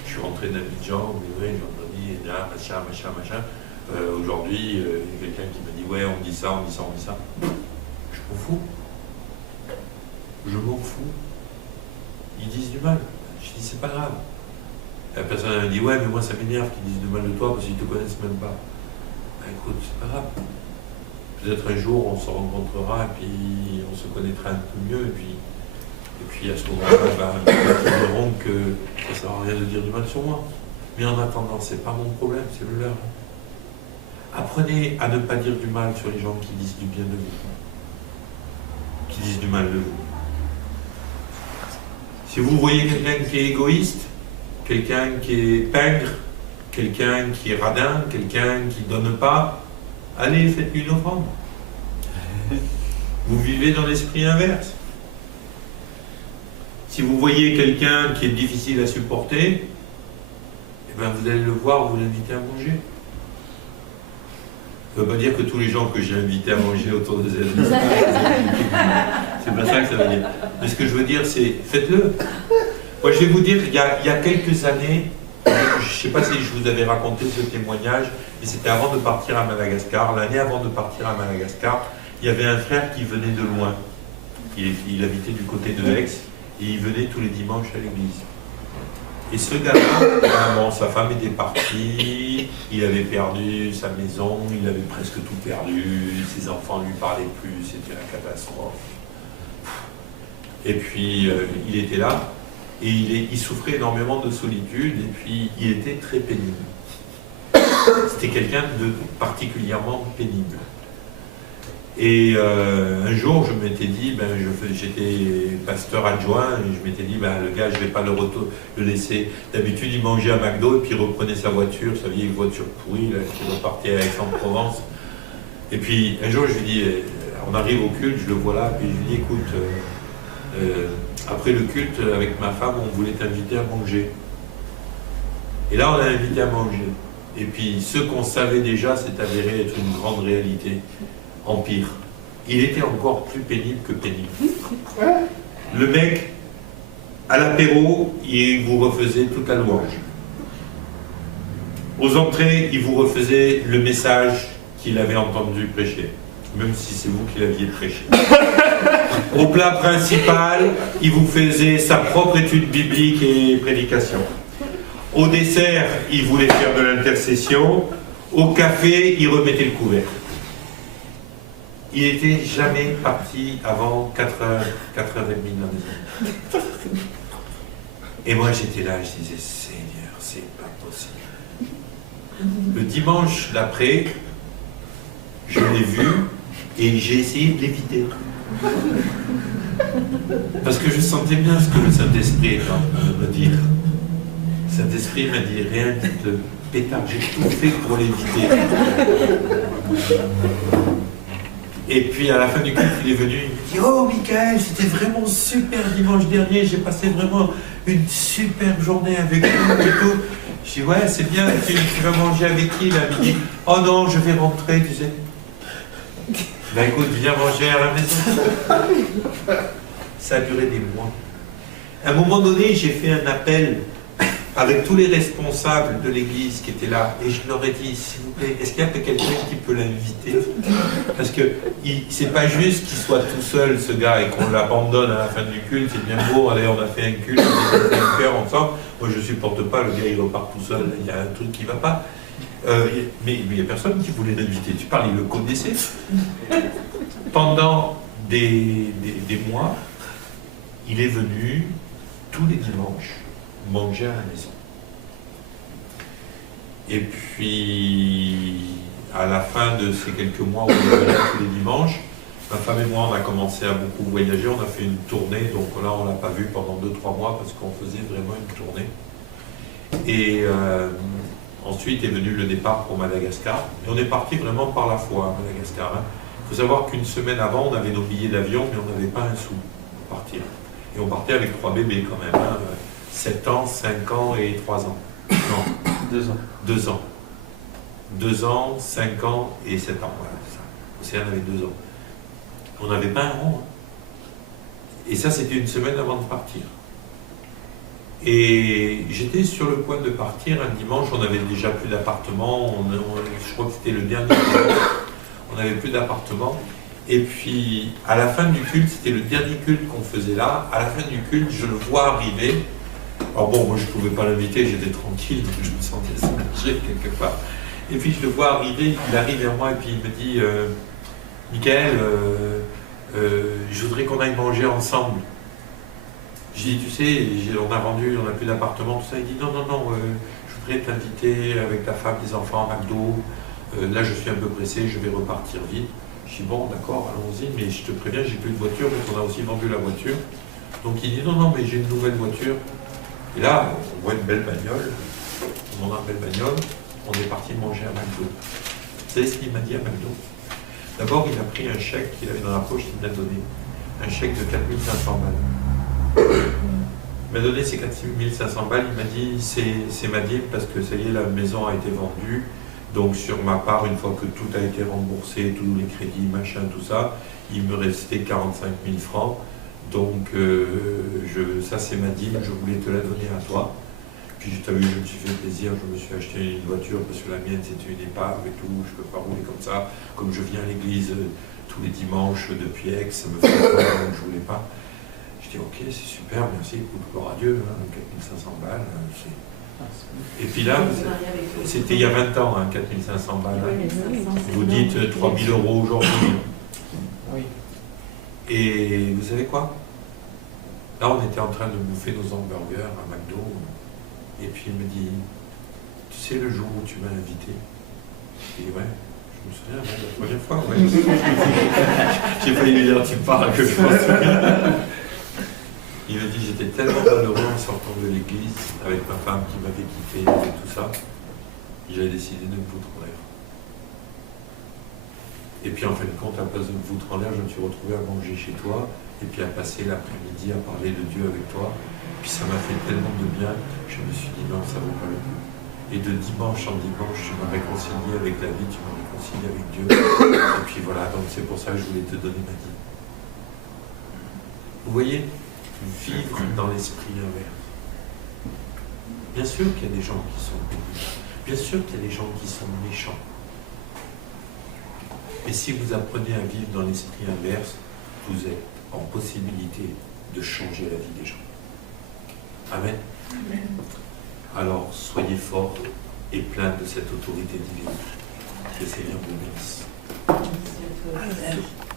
Je suis rentré d'Abidjan, oui, vendredi, machin. Aujourd'hui, il y a quelqu'un qui m'a dit, ouais, on dit ça. Je m'en fous. Je m'en fous. Ils disent du mal. Je dis, c'est pas grave. La personne elle me dit, ouais, mais moi ça m'énerve qu'ils disent du mal de toi parce qu'ils te connaissent même pas. Ben, écoute, c'est pas grave. Peut-être un jour on se rencontrera et puis on se connaîtra un peu mieux. Et puis à ce moment-là, ils verront que ça ne sert à rien de dire du mal sur moi. Mais en attendant, c'est pas mon problème, c'est le leur. Apprenez à ne pas dire du mal sur les gens qui disent du bien de vous. Qui disent du mal de vous. Si vous voyez quelqu'un qui est égoïste, quelqu'un qui est pingre, quelqu'un qui est radin, quelqu'un qui ne donne pas, allez, faites-lui une offrande. Vous vivez dans l'esprit inverse. Si vous voyez quelqu'un qui est difficile à supporter, eh bien vous allez le voir, vous l'invitez à manger. Ça ne veut pas dire que tous les gens que j'ai invités à manger autour de cette c'est pas ça que ça veut dire. Mais ce que je veux dire, c'est faites-le. Moi, je vais vous dire, il y a quelques années, je ne sais pas si je vous avais raconté ce témoignage, mais c'était avant de partir à Madagascar. L'année avant de partir à Madagascar, il y avait un frère qui venait de loin. Il habitait du côté de Aix, et il venait tous les dimanches à l'église. Et ce gars-là, bon, sa femme était partie, il avait perdu sa maison, il avait presque tout perdu, ses enfants ne lui parlaient plus, c'était la catastrophe. Et puis, il était là, et il souffrait énormément de solitude, et puis il était très pénible. C'était quelqu'un de particulièrement pénible. Et un jour, je m'étais dit, j'étais pasteur adjoint, et je m'étais dit, le gars, je ne vais pas le laisser. D'habitude, il mangeait à McDo, et puis il reprenait sa voiture, sa vieille voiture pourrie, là, qui repartait à Aix-en-Provence. Et puis, un jour, je lui dis, on arrive au culte, je le vois là, puis je lui dis, écoute, après le culte, avec ma femme, on voulait t'inviter à manger. Et là, on l'a invité à manger. Et puis, ce qu'on savait déjà, s'est avéré être une grande réalité. En pire. Il était encore plus pénible que pénible. Le mec, à l'apéro, il vous refaisait toute la louange. Aux entrées, il vous refaisait le message qu'il avait entendu prêcher, même si c'est vous qui l'aviez prêché. Au plat principal, il vous faisait sa propre étude biblique et prédication. Au dessert, il voulait faire de l'intercession. Au café, il remettait le couvercle. Il n'était jamais parti avant 4h30 dans la maison. Et moi j'étais là, je disais, Seigneur, c'est pas possible. Le dimanche d'après, je l'ai vu et j'ai essayé de l'éviter. Parce que je sentais bien ce que le Saint-Esprit était en train de me dire. Le Saint-Esprit m'a dit, rien de pétard, j'ai tout fait pour l'éviter. Et puis à la fin du culte, il est venu, il me dit, oh Michael, c'était vraiment super dimanche dernier, j'ai passé vraiment une superbe journée avec vous et tout. Je dis, ouais, c'est bien, tu vas manger avec qui là? Il me dit, oh non, je vais rentrer, tu sais. Ben écoute, viens manger à la maison. Ça a duré des mois. À un moment donné, j'ai fait un appel avec tous les responsables de l'église qui étaient là, et je leur ai dit, s'il vous plaît, est-ce qu'il y a quelqu'un qui peut l'inviter? Parce que c'est pas juste qu'il soit tout seul, ce gars, et qu'on l'abandonne à la fin du culte. C'est bien beau, allez, on a fait un culte, on a fait un cœur ensemble. Moi, je supporte pas, le gars, il repart tout seul, il y a un truc qui va pas. Mais il n'y a personne qui voulait l'inviter. Tu parles, il le connaissait. Pendant des mois, il est venu tous les dimanches manger à la maison. Et puis, à la fin de ces quelques mois où on est venu tous les dimanches, ma femme et moi, on a commencé à beaucoup voyager, on a fait une tournée, donc là, on ne l'a pas vu pendant 2-3 mois parce qu'on faisait vraiment une tournée. Et ensuite est venu le départ pour Madagascar. Et on est parti vraiment par la foi à Madagascar. Il faut savoir qu'une semaine avant, on avait nos billets d'avion, mais on n'avait pas un sou pour partir. Et on partait avec 3 bébés quand même. 7 ans, 5 ans et 3 ans. Non. 2 ans. 2 ans. 2 ans, 5 ans et 7 ans. Voilà, c'est ça. Océane avait 2 ans. On n'avait pas un rond. Et ça, c'était une semaine avant de partir. Et j'étais sur le point de partir un dimanche. On n'avait déjà plus d'appartement. Je crois que c'était le dernier dimanche. On n'avait plus d'appartement. Et puis, à la fin du culte, c'était le dernier culte qu'on faisait là. À la fin du culte, je le vois arriver. Alors bon, moi je ne pouvais pas l'inviter, j'étais tranquille, donc je me sentais soulagé quelque part. Et puis je le vois arriver, il arrive vers moi et puis il me dit Michael, je voudrais qu'on aille manger ensemble. J'ai dit, tu sais, on a vendu, on n'a plus d'appartement, tout ça. Il dit non, je voudrais t'inviter avec ta femme, tes enfants à McDo. Là je suis un peu pressé, je vais repartir vite. Je dis bon, d'accord, allons-y, mais je te préviens, j'ai plus de voiture, donc on a aussi vendu la voiture. Donc il dit non, mais j'ai une nouvelle voiture. Et là, on voit une belle bagnole, on a une belle bagnole, on est parti manger à McDo. Vous savez ce qu'il m'a dit à McDo? D'abord, il a pris un chèque qu'il avait dans la poche, il me l'a donné. Un chèque de 4500 balles. Il m'a donné ces 4500 balles, il m'a dit c'est ma dîme parce que ça y est, la maison a été vendue. Donc sur ma part, une fois que tout a été remboursé, tous les crédits, machin, tout ça, il me restait 45 000 francs. Donc je ça c'est ma dîme, je voulais te la donner à toi. Puis tu as vu, je me suis fait plaisir, je me suis acheté une voiture parce que la mienne c'était une épave et tout, je ne peux pas rouler comme ça. Comme je viens à l'église tous les dimanches depuis Aix, ça me fait peur, donc je ne voulais pas. Je dis ok, c'est super, merci, écoute, gloire à Dieu, hein, 4500 balles. Et puis là, c'était il y a 20 ans, hein, 4500 balles. Hein. Vous dites 3000 € aujourd'hui. Oui. Et vous savez quoi? Là, on était en train de bouffer nos hamburgers à McDo. Et puis il me dit, tu sais le jour où tu m'as invité? Je dis ouais, je me souviens, ouais, la première fois. Ouais. J'ai failli lui dire, tu parles que je m'en souviens. Il me dit, j'étais tellement malheureux en sortant de l'église, avec ma femme qui m'avait quitté et tout ça, j'avais décidé de me foutre en l'air. Et puis en fin de compte, à la place de me foutre en l'air, je me suis retrouvé à manger chez toi, et puis à passer l'après-midi à parler de Dieu avec toi. Puis ça m'a fait tellement de bien, je me suis dit non, ça vaut pas le coup. Et de dimanche en dimanche, tu m'as réconcilié avec la vie, tu m'as réconcilié avec Dieu. Et puis voilà, donc c'est pour ça que je voulais te donner ma vie. Vous voyez, vivre dans l'esprit inverse. Bien sûr qu'il y a des gens qui sont bénis. Bien sûr qu'il y a des gens qui sont méchants. Mais si vous apprenez à vivre dans l'esprit inverse, vous êtes en possibilité de changer la vie des gens. Amen. Alors, soyez forts et pleins de cette autorité divine. Que le Seigneur vous bénisse. Merci à toi.